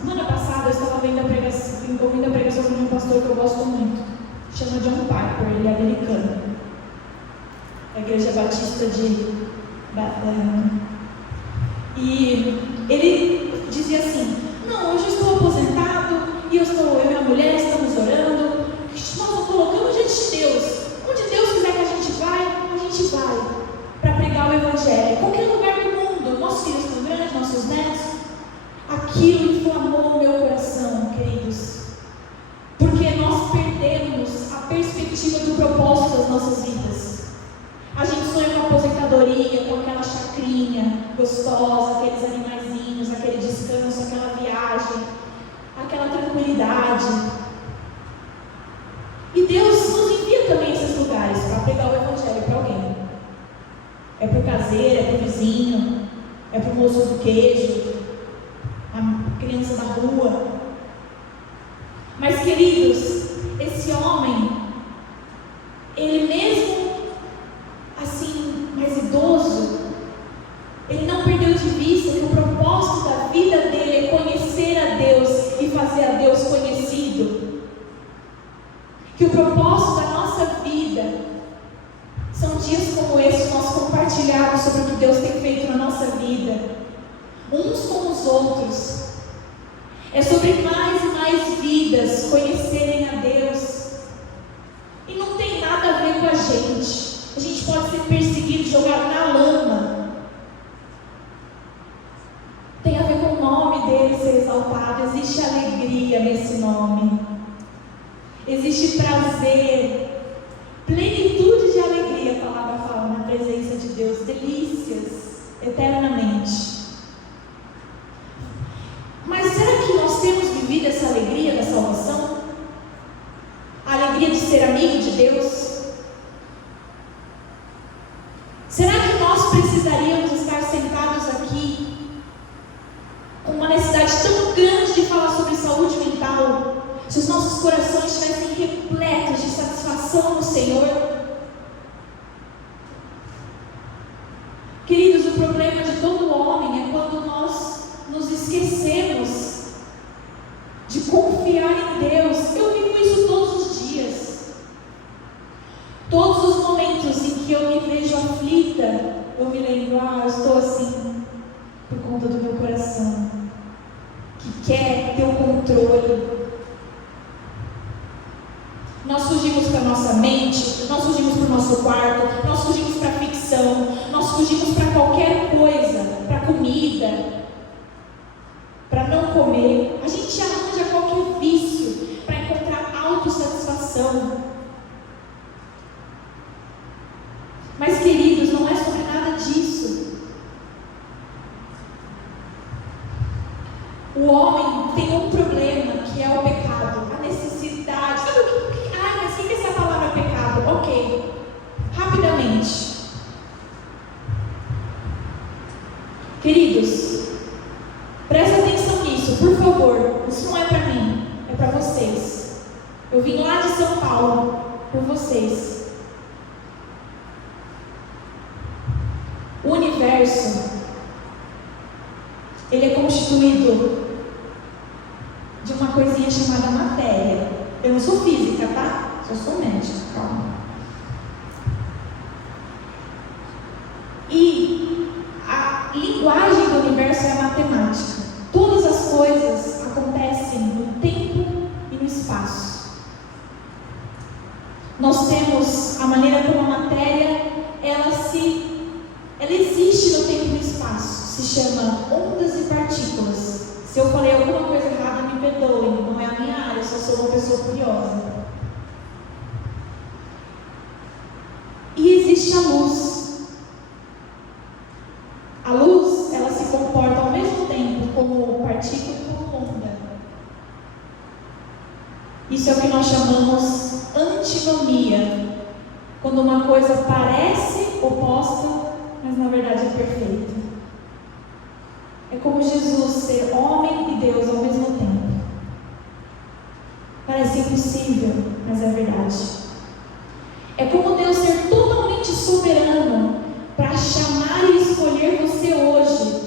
semana passada eu estava ouvindo a pregação de um pastor que eu gosto muito, chama John Piper, ele é americano, da Igreja Batista de Bethlehem. E ele dizia assim: não, hoje eu estou aposentado e eu e minha mulher estamos orando, nós colocamos diante de Deus, onde Deus quiser que a gente vai para pregar o Evangelho, em qualquer lugar do mundo. Nossos filhos estão grandes, nossos netos. Aquilo inflamou o meu coração, queridos, porque nós perdemos a perspectiva do propósito das nossas vidas. A gente sonha com a aposentadoria, com aquela chacrinha gostosa, aqueles animaizinhos, aquele descanso, aquela viagem, aquela tranquilidade. E Deus nos envia também a esses lugares para pregar o Evangelho para alguém. É para o caseiro, é para o vizinho, é para o moço do queijo, a criança da rua. Mas, queridos, esse homem, ele mesmo assim, mais idoso, ele não perdeu de vista que o propósito da vida dele é conhecer a Deus e fazer a Deus conhecido. Que o propósito da nossa vida são dias como esse, nós compartilharmos sobre o que Deus tem feito na nossa vida, uns com os outros. É sobre mais e mais vidas conhecerem a Deus. E não tem nada a ver com a gente. A gente pode ser perseguido, jogado na lama. Tem a ver com o nome dele ser exaltado. Existe alegria nesse nome. Existe prazer, plenitude de alegria satisfação no Senhor. Queridos, o problema de todo homem é quando nós nos esquecemos de confiar em Deus. Eu vivo isso todos os dias. Todos os momentos em que eu me vejo aflita, eu me lembro, eu estou assim por conta do meu coração, que quer ter o controle. Nós fugimos para a nossa mente, nós fugimos para o nosso quarto, nós fugimos para a ficção, nós fugimos para qualquer coisa, para comida, para não comer. A gente arranja qualquer vício para encontrar autossatisfação. Mas, queridos, não é sobre nada disso. O homem tem um problema, que é o pecado, a necessidade. Sabe o que? Mas o que é essa palavra pecado? Ok, rapidamente. Queridos, presta atenção nisso, por favor. Isso não é para mim, é para vocês. Eu vim lá de São Paulo por vocês. O universo, ele é constituído de uma coisinha chamada matéria. Eu não sou física, tá? Eu sou médica, calma. E a linguagem do universo é a matemática. Todas as coisas acontecem no tempo e no espaço. Nós temos a maneira como a matéria, ela existe no tempo e no espaço. Se chama ondas e partículas. Se eu falei alguma coisa errada, me perdoem, não é a minha área, eu só sou uma pessoa curiosa. E existe a luz. A luz, ela se comporta ao mesmo tempo como partícula e como onda. Isso é o que nós chamamos antinomia. Quando uma coisa parece oposta, mas na verdade é perfeita. É como Jesus ser homem e Deus ao mesmo tempo. Parece impossível, mas é verdade. É como Deus ser totalmente soberano para chamar e escolher você hoje,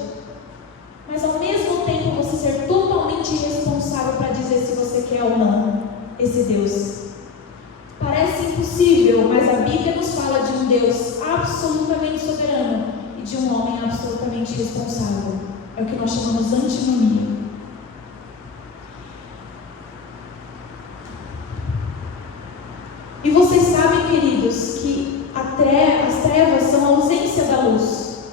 mas ao mesmo tempo você ser totalmente responsável para dizer se você quer ou não esse Deus. Parece impossível, mas a Bíblia nos fala de um Deus absolutamente soberano e de um homem absolutamente responsável. É o que nós chamamos de antinomia. E vocês sabem, queridos, que as trevas são a ausência da luz.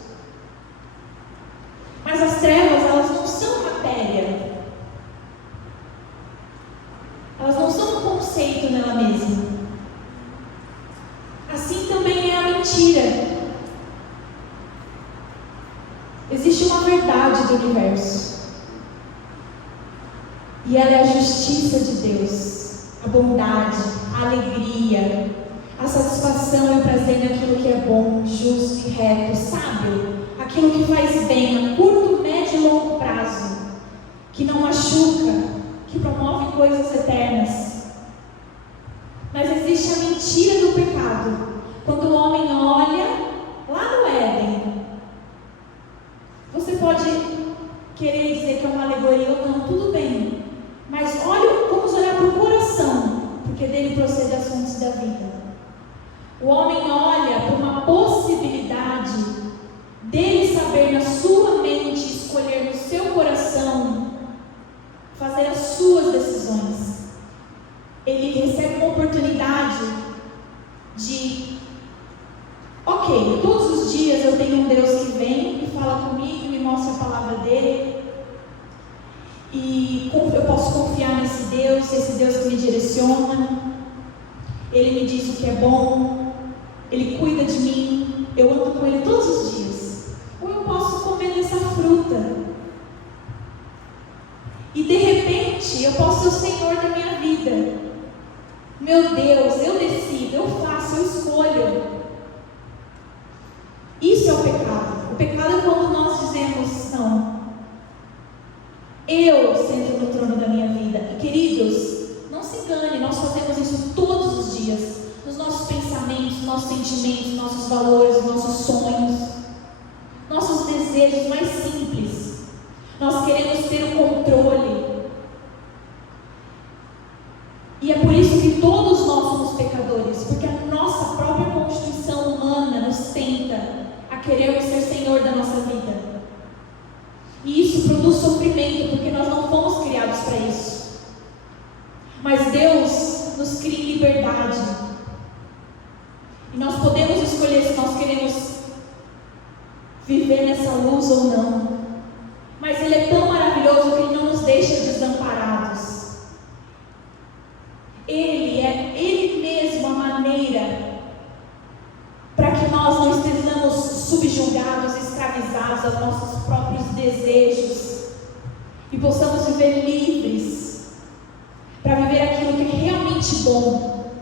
Mas as trevas, elas não são matéria. Elas não são um conceito nela mesma. Assim também é a mentira. Existe uma verdade do universo. E ela é a justiça de Deus, a bondade, a alegria, a satisfação e o prazer naquilo que é bom, justo e reto, sábio, aquilo que faz bem a curto, médio e longo prazo, que não machuca, que promove coisas eternas. Mas existe a mentira do pecado, quando o homem olha lá no Éden. Você pode querer dizer que é uma alegoria ou não, tudo bem, mas vamos olhar para o coração, porque dele procede as fontes da vida. O homem olha para uma possibilidade dele saber na sua mente, escolher no seu coração, fazer as suas decisões. Ele recebe uma oportunidade de, ok, todos os dias eu tenho um Deus que vem e fala comigo, me mostra a palavra dele, e eu posso confiar nesse Deus, esse Deus que me direciona, ele me diz o que é bom, ele cuida de mim, eu ando com ele todos os dias. Ou eu posso comer dessa fruta, e de repente eu posso ser o Senhor da minha vida. Meu Deus, eu decido, eu faço, eu escolho. Isso é o pecado. O pecado é quando nós dizemos, não, eu sento no trono da minha vida. E queridos, não se engane, nós fazemos isso todos os dias. pensamentos, nossos sentimentos, nossos valores, nossos sonhos, nossos desejos mais simples. Nós queremos ter o controle. E é por isso que todos nós somos pecadores, porque a nossa própria constituição humana nos tenta a querermos ser Senhor da nossa vida. E isso produz sofrimento, porque nós não fomos criados para isso. Mas Deus nos cria em liberdade. E nós podemos escolher se nós queremos viver nessa luz ou não. Mas Ele é tão maravilhoso que Ele não nos deixa desamparados. Ele é Ele mesmo a maneira para que nós não estejamos subjugados, escravizados aos nossos próprios desejos e possamos viver livres para viver aquilo que é realmente bom.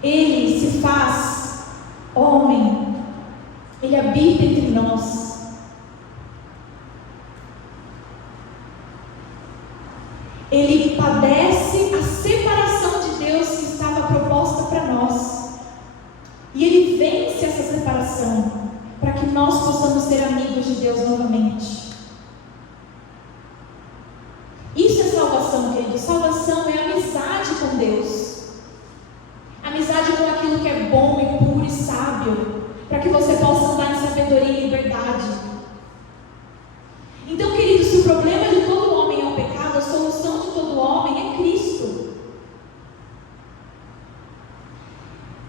Ele se faz homem, Ele habita entre nós. Ele padece a separação de Deus que estava proposta para nós. E Ele vence essa separação para que nós possamos ser amigos de Deus novamente. Isso é salvação, querido. Salvação é amizade com Deus. Amizade com aquilo que é bom e puro e sábio, para que você possa andar em sabedoria e liberdade. Então, querido, se o problema de todo homem é o pecado, a solução de todo homem é Cristo.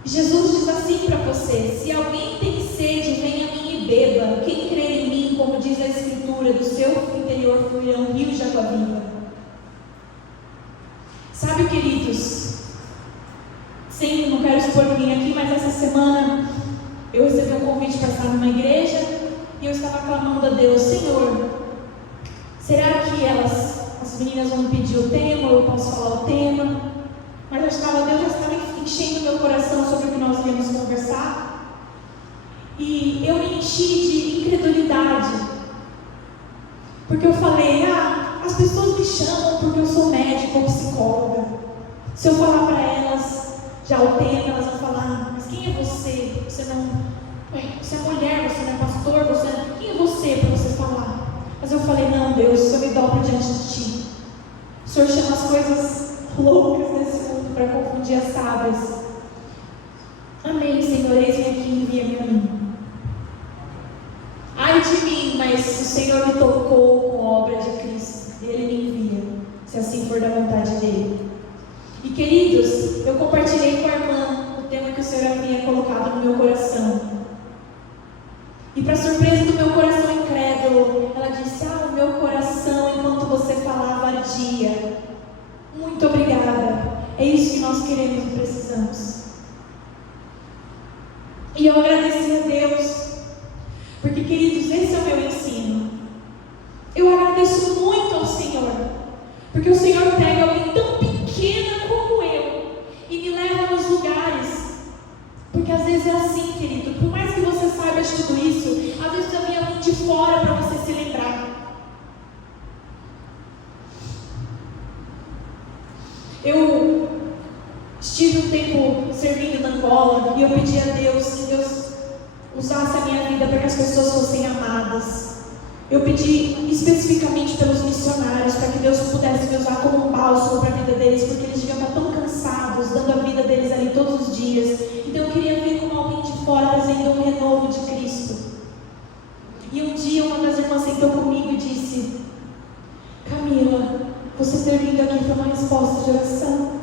Jesus diz assim para você: se alguém tem sede, venha a mim e beba. Quem crer em mim, como diz a Escritura, do seu interior fluirão rios de água viva. Sabe, queridos, sim, não quero expor ninguém aqui, mas essa semana eu recebi um convite para estar numa igreja e eu estava clamando a Deus: Senhor, será que as meninas vão me pedir o tema, ou eu posso falar o tema? Mas Deus já estava enchendo meu coração sobre o que nós íamos conversar. E eu me enchi de incredulidade, porque eu falei: as pessoas me chamam porque eu sou médica ou psicóloga. Se eu falar para elas já o tema, elas vão falar: mas quem é você? Você é mulher, você não é pastor, quem é você para você falar? Mas eu falei: não, Deus, eu me dobro diante de Ti. O Senhor chama as coisas loucas desse mundo para confundir as sábias. Amém, Senhor, eis-me aqui, envia-me a mim. Ai de mim, mas o Senhor me tocou com a obra de Cristo, e Ele me envia, se assim for da vontade dEle. E queridos, eu compartilhei com a irmã o tema que o Senhor havia colocado no meu coração. E para surpresa do meu coração incrédulo, ela disse: o meu coração, enquanto você falava, ardia. Muito obrigada. É isso que nós queremos e precisamos. E eu agradeci a Deus, porque, queridos, esse é o meu ensino. Eu agradeço muito ao Senhor, porque o Senhor pega alguém tão pequena como eu e me leva nos lugares. Porque às vezes é assim, querido, por mais que você saiba de tudo isso, às vezes precisa vir alguém de fora para você se lembrar. Eu estive um tempo servindo na Angola e eu pedi a Deus que Deus usasse a minha vida para que as pessoas fossem amadas. Eu pedi especificamente pelos missionários, para que Deus pudesse me usar como um bálsamo para a vida deles, porque eles deviam estar tão cansados, dando a vida deles ali todos os dias. Então eu queria vir como alguém de fora, trazendo um renovo de Cristo. E um dia uma das irmãs sentou comigo e disse: Camila, você ter vindo aqui foi uma resposta de oração.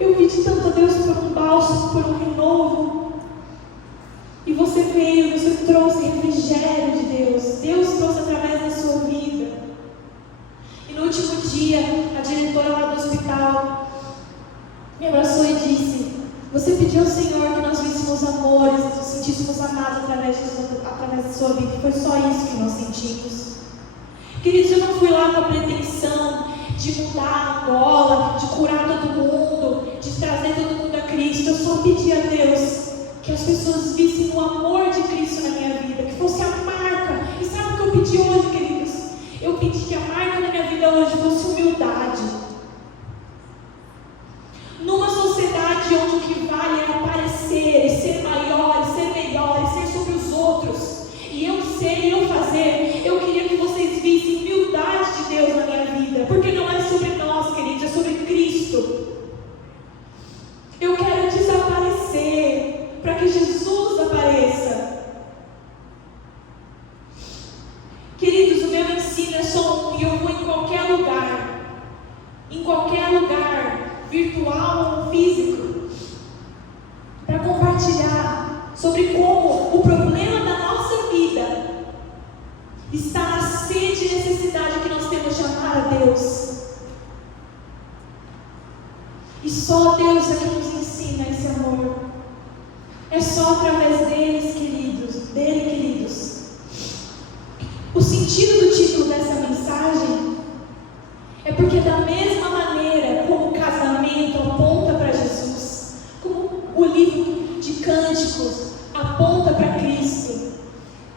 Eu pedi tanto a Deus por um bálsamo, por um renovo. E você veio, você trouxe refrigério de Deus. Deus trouxe através da sua vida. E no último dia, a diretora lá do hospital me abraçou e disse: você pediu ao Senhor que nós víssemos amores, nos sentíssemos amados através da sua vida. E foi só isso que nós sentimos. Queridos, eu não fui lá com a pretensão de mudar a Angola, de curar todo mundo, de trazer todo mundo a Cristo. Eu só pedi a Deus que as pessoas vissem o amor de Cristo na minha vida, que fosse a marca. E sabe o que eu pedi hoje, queridos? Eu pedi que a marca da minha vida hoje fosse humildade. em qualquer lugar, virtual ou físico, para compartilhar sobre como o problema da nossa vida está na sede e necessidade que nós temos de amar a Deus. E só Deus é que nos ensina esse amor. É só através dele, queridos. O sentido do título dessa mensagem é porque, da mesma maneira como o casamento aponta para Jesus, como o livro de Cânticos aponta para Cristo,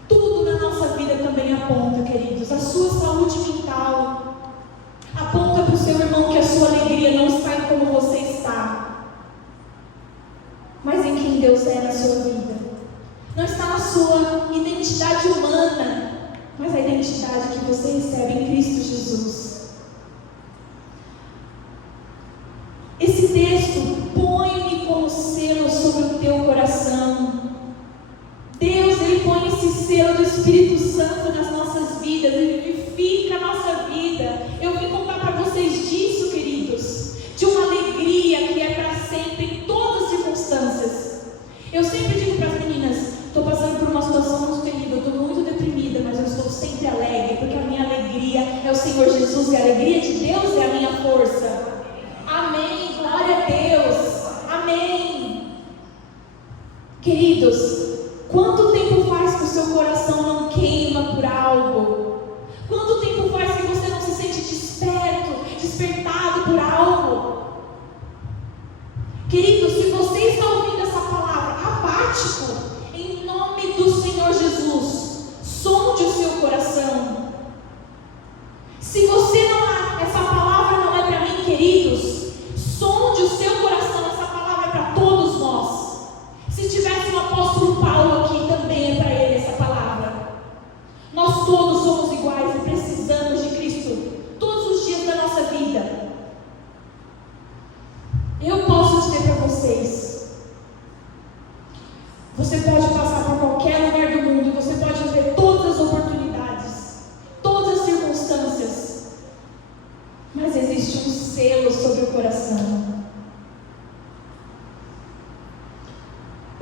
tudo na nossa vida também aponta, queridos. A sua saúde mental aponta para o seu irmão que a sua alegria não está em como você está, mas em quem Deus é na sua vida. Não está na sua identidade humana, mas a identidade que você recebe em Cristo Jesus. Esse texto põe-me como selo sobre o teu coração. Deus, Ele põe esse selo do Espírito Santo nas nossas vidas, Ele vivifica a nossa vida. Eu vim contar para vocês disso, queridos, de uma alegria que é para sempre em todas as circunstâncias. Eu sempre digo para as meninas, estou passando por uma situação muito terrível, estou muito deprimida, mas eu estou sempre alegre, porque a minha alegria é o Senhor Jesus, e a alegria de Deus é a minha força. Amém, glória a Deus, amém. Queridos, quanto tempo faz que o seu coração não queima por algo? Quanto tempo faz que você não se sente despertado por algo? Queridos, se você está ouvindo essa palavra apático, em nome do Senhor Jesus, sonde o seu coração. Se você essa palavra não é para mim, queridos, sonde o seu coração, essa palavra é para todos nós. Se tivesse o apóstolo Paulo aqui, também é para ele essa palavra. Nós todos somos iguais e precisamos de Cristo todos os dias da nossa vida. Eu posso dizer para vocês, você pode passar por qualquer lugar do mundo, você pode ver todas as oportunidades, todas as circunstâncias, mas existe um selo sobre o coração.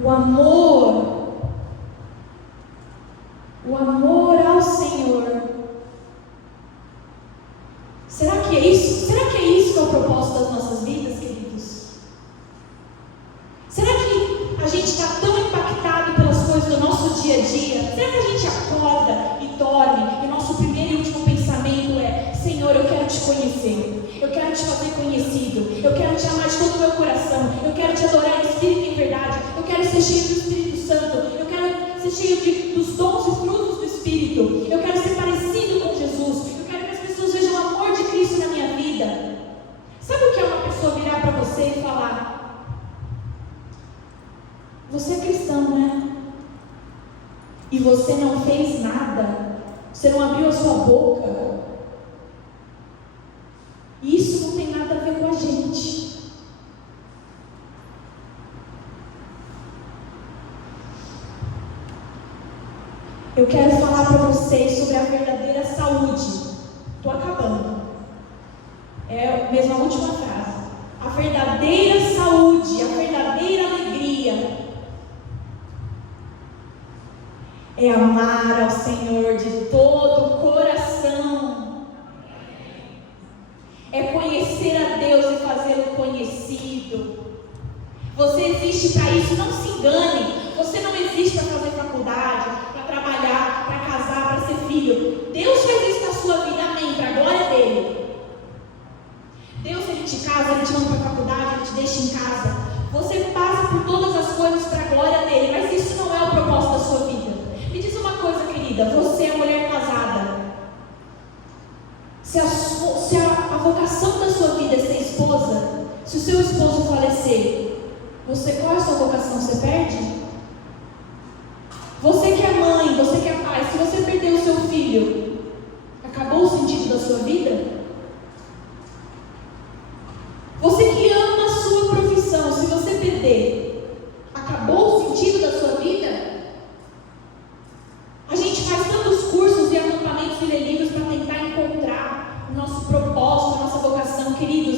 O amor ao Senhor. Será que é isso? Será que é isso que é o propósito das nossas vidas, queridos? Será que a gente está tão impactado pelas coisas do nosso dia a dia? Será que a gente acorda e dorme e o nosso primeiro e último pensamento é: Senhor, eu quero te conhecer, eu quero te fazer conhecido, eu quero te amar de todo o meu coração, eu quero te adorar em espírito e em verdade, eu quero ser cheio do Espírito Santo, eu quero ser cheio dos dons e frutos do Espírito, eu quero ser parecido com Jesus, eu quero que as pessoas vejam o amor de Cristo na minha vida. Sabe o que é uma pessoa virar para você e falar: você é cristão, né? E você não fez nada, você não abriu a sua boca. Isso não tem nada a ver com a gente. Eu quero falar para vocês sobre a verdadeira saúde. Estou acabando. É mesmo a última frase. A verdadeira saúde, a verdadeira alegria é amar ao Senhor de todo o coração. É conhecer a Deus e fazê-lo conhecido. Você existe para isso, não se engane. Você não existe para fazer faculdade, para trabalhar, para casar, para ser filho. Deus fez isso na sua vida, amém, para a glória dele. Deus, Ele te casa, Ele te manda para a faculdade, Ele te deixa em casa. Você passa por todas as coisas para a glória dele, mas isso não é o propósito da sua vida. Me diz uma coisa, querida, você é mulher casada. Se a vocação da sua vida é ser esposa, se o seu esposo falecer, qual é a sua vocação? Você perde? Você que é mãe, você que é pai, se você perder o seu filho, acabou o sentido da sua vida? Você que ama a sua profissão, se você perder, acabou o sentido da sua vida? A gente faz tantos cursos e acampamentos e livros para tentar encontrar o nosso propósito, a nossa vocação, queridos.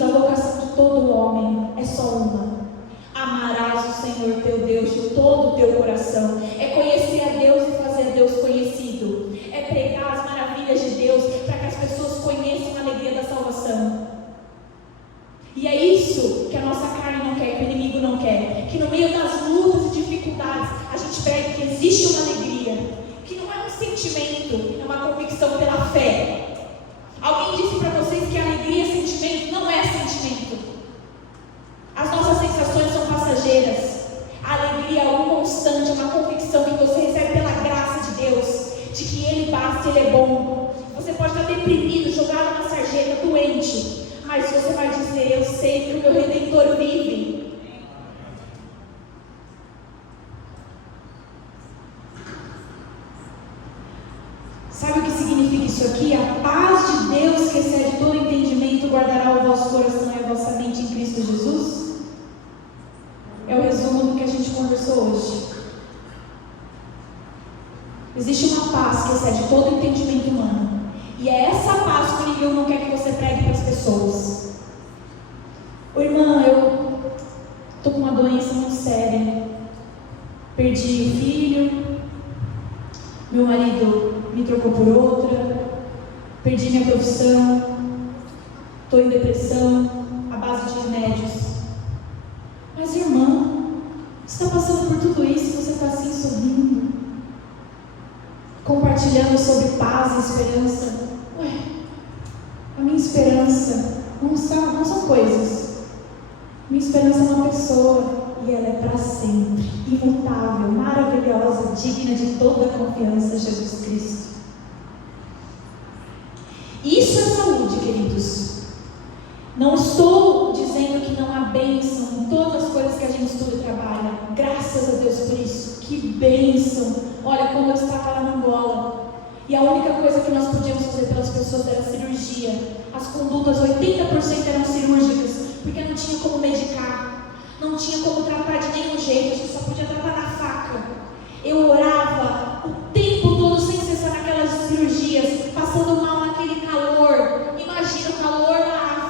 gente prega que existe uma alegria, que não é um sentimento, é uma convicção pela fé. Alguém disse para vocês que alegria é sentimento? Não é sentimento. As nossas sensações são passageiras. A alegria é algo constante, uma convicção que você recebe pela graça de Deus, de que Ele basta, Ele é bom. Você pode estar deprimido, jogado na sarjeta, doente, mas você vai dizer: eu sei que o meu Redentor vive. Sabe o que significa isso aqui? A paz de Deus, que excede todo entendimento, guardará o vosso coração e a vossa mente em Cristo Jesus? É o resumo do que a gente conversou hoje. Existe uma paz que excede todo entendimento humano. E é essa paz que o inimigo não quer que você pregue para as pessoas. Ô irmã, eu estou com uma doença muito séria. Perdi o filho. Meu marido me trocou por outra. Perdi minha profissão. Estou em depressão, à base de remédios. Mas irmã, você está passando por tudo isso, você está assim sorrindo, compartilhando sobre paz e esperança. Ué, a minha esperança não são coisas. Minha esperança é uma pessoa, e ela é para sempre, imutável, maravilhosa, digna de toda a confiança, Jesus Cristo. Isso é saúde, queridos. Não estou dizendo que não há bênção em todas as coisas que a gente estuda e trabalha. Graças a Deus por isso. Que bênção! Olha como eu estava lá na Angola. E a única coisa que nós podíamos fazer pelas pessoas era cirurgia. As condutas, 80% eram cirúrgicas, porque não tinha como medicar. Não tinha como tratar de nenhum jeito. A gente só podia tratar na faca. Eu orava o tempo todo sem cessar naquelas cirurgias, passando mal naquele calor. Imagina o calor na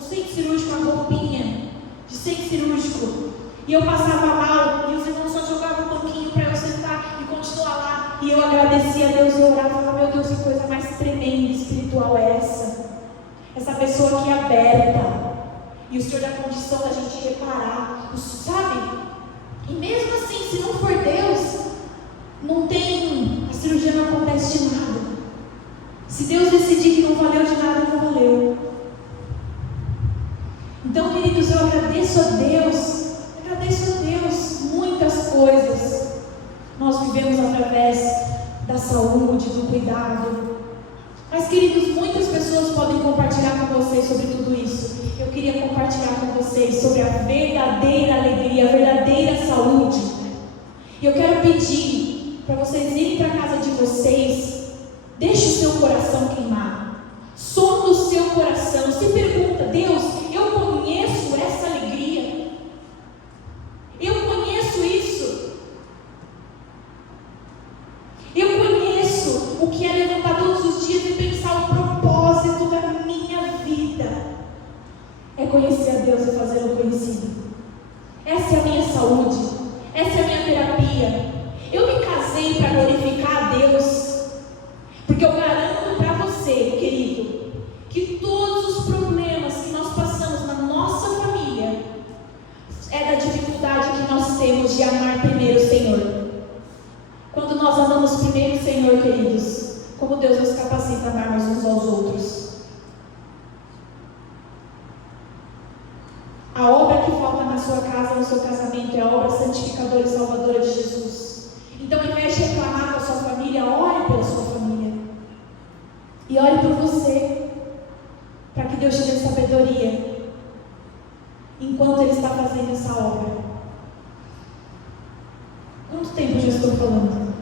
centro cirúrgico, uma roupinha de centro cirúrgico, e eu passava mal, e os irmãos só jogavam um banquinho para eu sentar e continuar lá, e eu agradecia a Deus e orava e falava: meu Deus, que coisa mais tremenda espiritual é essa? Essa pessoa aqui é aberta, e o Senhor dá condição da gente reparar, sabe? E mesmo assim, se não for Deus, não tem, a cirurgia não acontece de nada. Se Deus decidir que não valeu de nada, não valeu. Então, queridos, eu agradeço a Deus muitas coisas. Nós vivemos através da saúde, do cuidado. Mas, queridos, muitas pessoas podem compartilhar com vocês sobre tudo isso. Eu queria compartilhar com vocês sobre a verdadeira alegria, a verdadeira saúde. E eu quero pedir para vocês irem para a casa de vocês. Deixe o seu coração queimar. Sonda o seu coração. Se pergunta: Deus, eu conheço essa alegria? Eu conheço isso? Eu conheço o que é levantar todos os dias e pensar o propósito da minha vida? É conhecer a Deus e fazê-lo conhecido. Essa é a minha saúde. Essa é a minha terapia. Eu me casei para glorificar a Deus, porque eu garanto para você, querido, que todos os problemas que nós passamos na nossa família é da dificuldade que nós temos de amar primeiro o Senhor. Quando nós amamos primeiro o Senhor, queridos, como Deus nos capacita a amarmos uns aos outros. A obra que falta na sua casa, no seu casamento, é a obra santificadora e salvadora de Jesus. Então, ao invés de reclamar com a sua família, ore pela sua família. E ore por você, para que Deus te dê sabedoria enquanto Ele está fazendo essa obra. Quanto tempo eu já estou falando?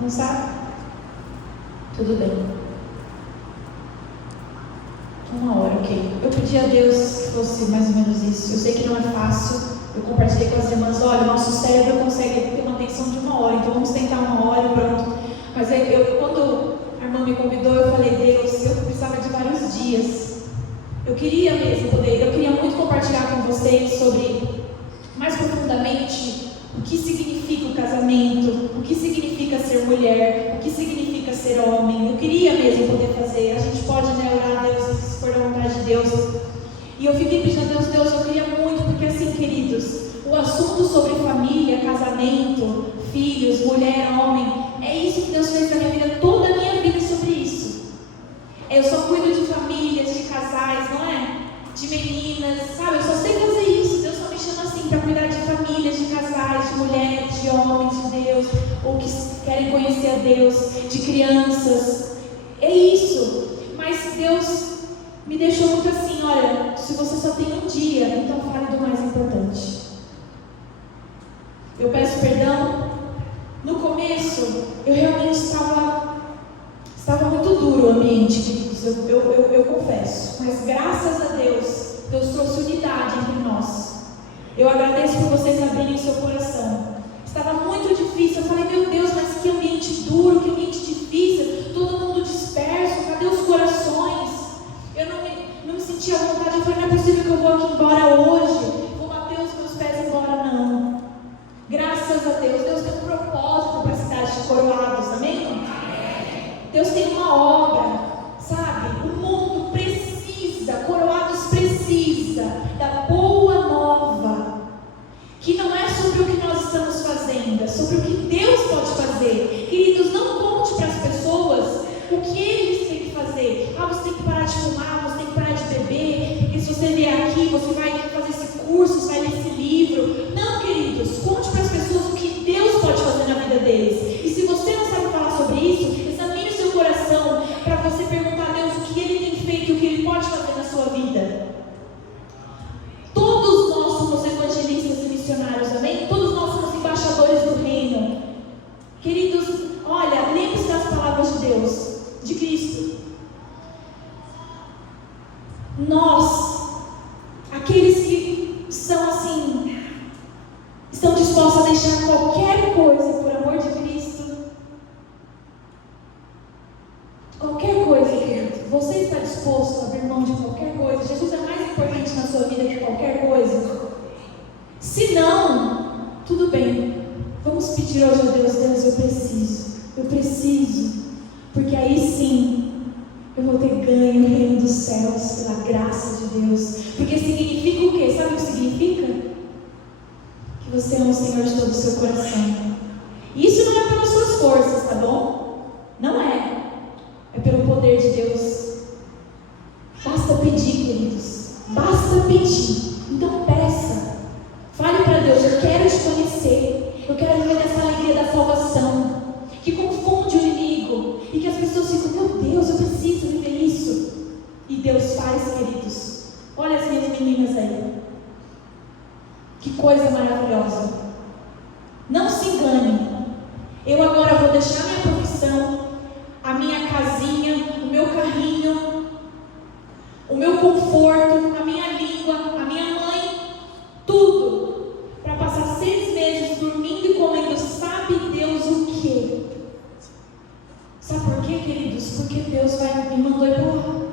Não sabe? Tudo bem. 1 hora, ok. Eu pedi a Deus que fosse mais ou menos isso. Eu sei que não é fácil. Eu compartilhei com as irmãs: olha, o nosso cérebro consegue ter uma atenção de 1 hora, então vamos tentar 1 hora e pronto. Mas quando a irmã me convidou, eu falei: Deus, eu precisava de vários dias. Eu queria muito compartilhar com vocês sobre, mais profundamente, o que significa o casamento, o que significa ser mulher, o que significa ser homem. Eu queria mesmo poder fazer. A gente pode, orar a Deus, se for da vontade de Deus. E eu fiquei pedindo a Deus, eu queria muito o assunto sobre família, casamento, filhos, mulher, homem, é isso que Deus fez na minha vida, toda a minha vida é sobre isso. Eu só cuido de famílias, de casais, não é? De meninas, sabe? Eu só sei fazer isso. Deus só me chama assim para cuidar de famílias, de casais, de mulheres, de homens, de Deus, ou que querem conhecer a Deus, de crianças. É isso. Mas Deus me deixou muito assim, olha, se você só tem um dia, então fale do mais importante. Eu peço perdão. No começo, eu realmente estava muito duro o ambiente, queridos, eu confesso. Mas graças a Deus, Deus trouxe unidade entre nós. Eu agradeço por vocês abrirem o seu coração. Estava muito difícil, eu falei, meu Deus, mas que ambiente duro, que ambiente difícil, todo mundo disperso, cadê os corações? Eu não me sentia à vontade, eu falei, não é possível que eu vou aqui embora hoje, vou bater os meus pés embora, não. Graças a Deus, Deus tem um propósito para a cidade de Coroados, amém? Deus tem uma obra, sabe? O mundo precisa, Coroados precisa da boa nova, que não é sobre o que nós estamos fazendo, é sobre o que Deus pode fazer. Queridos, não conte para as pessoas o que eles têm que fazer. Ah, você tem que parar de fumar, você tem que parar de beber, porque se você vier aqui, você vai fazer esse curso, você vai ler esse livro. Não, queridos, conte para as pessoas o que Deus pode fazer na vida deles. E se você não sabe falar sobre isso, examine o seu coração para você perguntar a Deus o que Ele tem feito e o que Ele pode fazer na sua vida. Todos nós somos evangelistas e missionários, amém? Todos nós somos embaixadores do reino. Queridos, olha, lembre-se das palavras de Deus, de Cristo. Nós, aqueles que são assim, estão dispostos a deixar qualquer coisa por amor de Cristo. Qualquer coisa, querido. Você está disposto a abrir mão de qualquer coisa? Jesus é mais importante na sua vida que qualquer coisa? Se não, tudo bem. Vamos pedir hoje a Deus, Deus, eu preciso, porque aí sim eu vou ter ganho no reino dos céus pela graça de Deus. Porque significa o quê? Sabe o que significa? Que você ama o Senhor de todo o seu coração. Isso não é pelas suas forças, tá bom? Não é. É pelo poder de Deus. Basta pedir, queridos. Basta pedir. Então peça. Fale para Deus, eu quero te conhecer. Eu quero viver essa alegria da salvação, que confunde o inimigo, e que as pessoas ficam, meu Deus, eu preciso viver isso. E Deus faz, queridos. Olha as minhas meninas aí. Que coisa maravilhosa. Não se engane. Eu agora vou deixar minha profissão, a minha casinha, o meu carrinho, o meu conforto, a minha língua, a minha mãe, tudo, para passar 6 meses dormindo e comendo, sabe Deus o quê? Sabe por quê, queridos? Porque Deus me mandou ir para lá.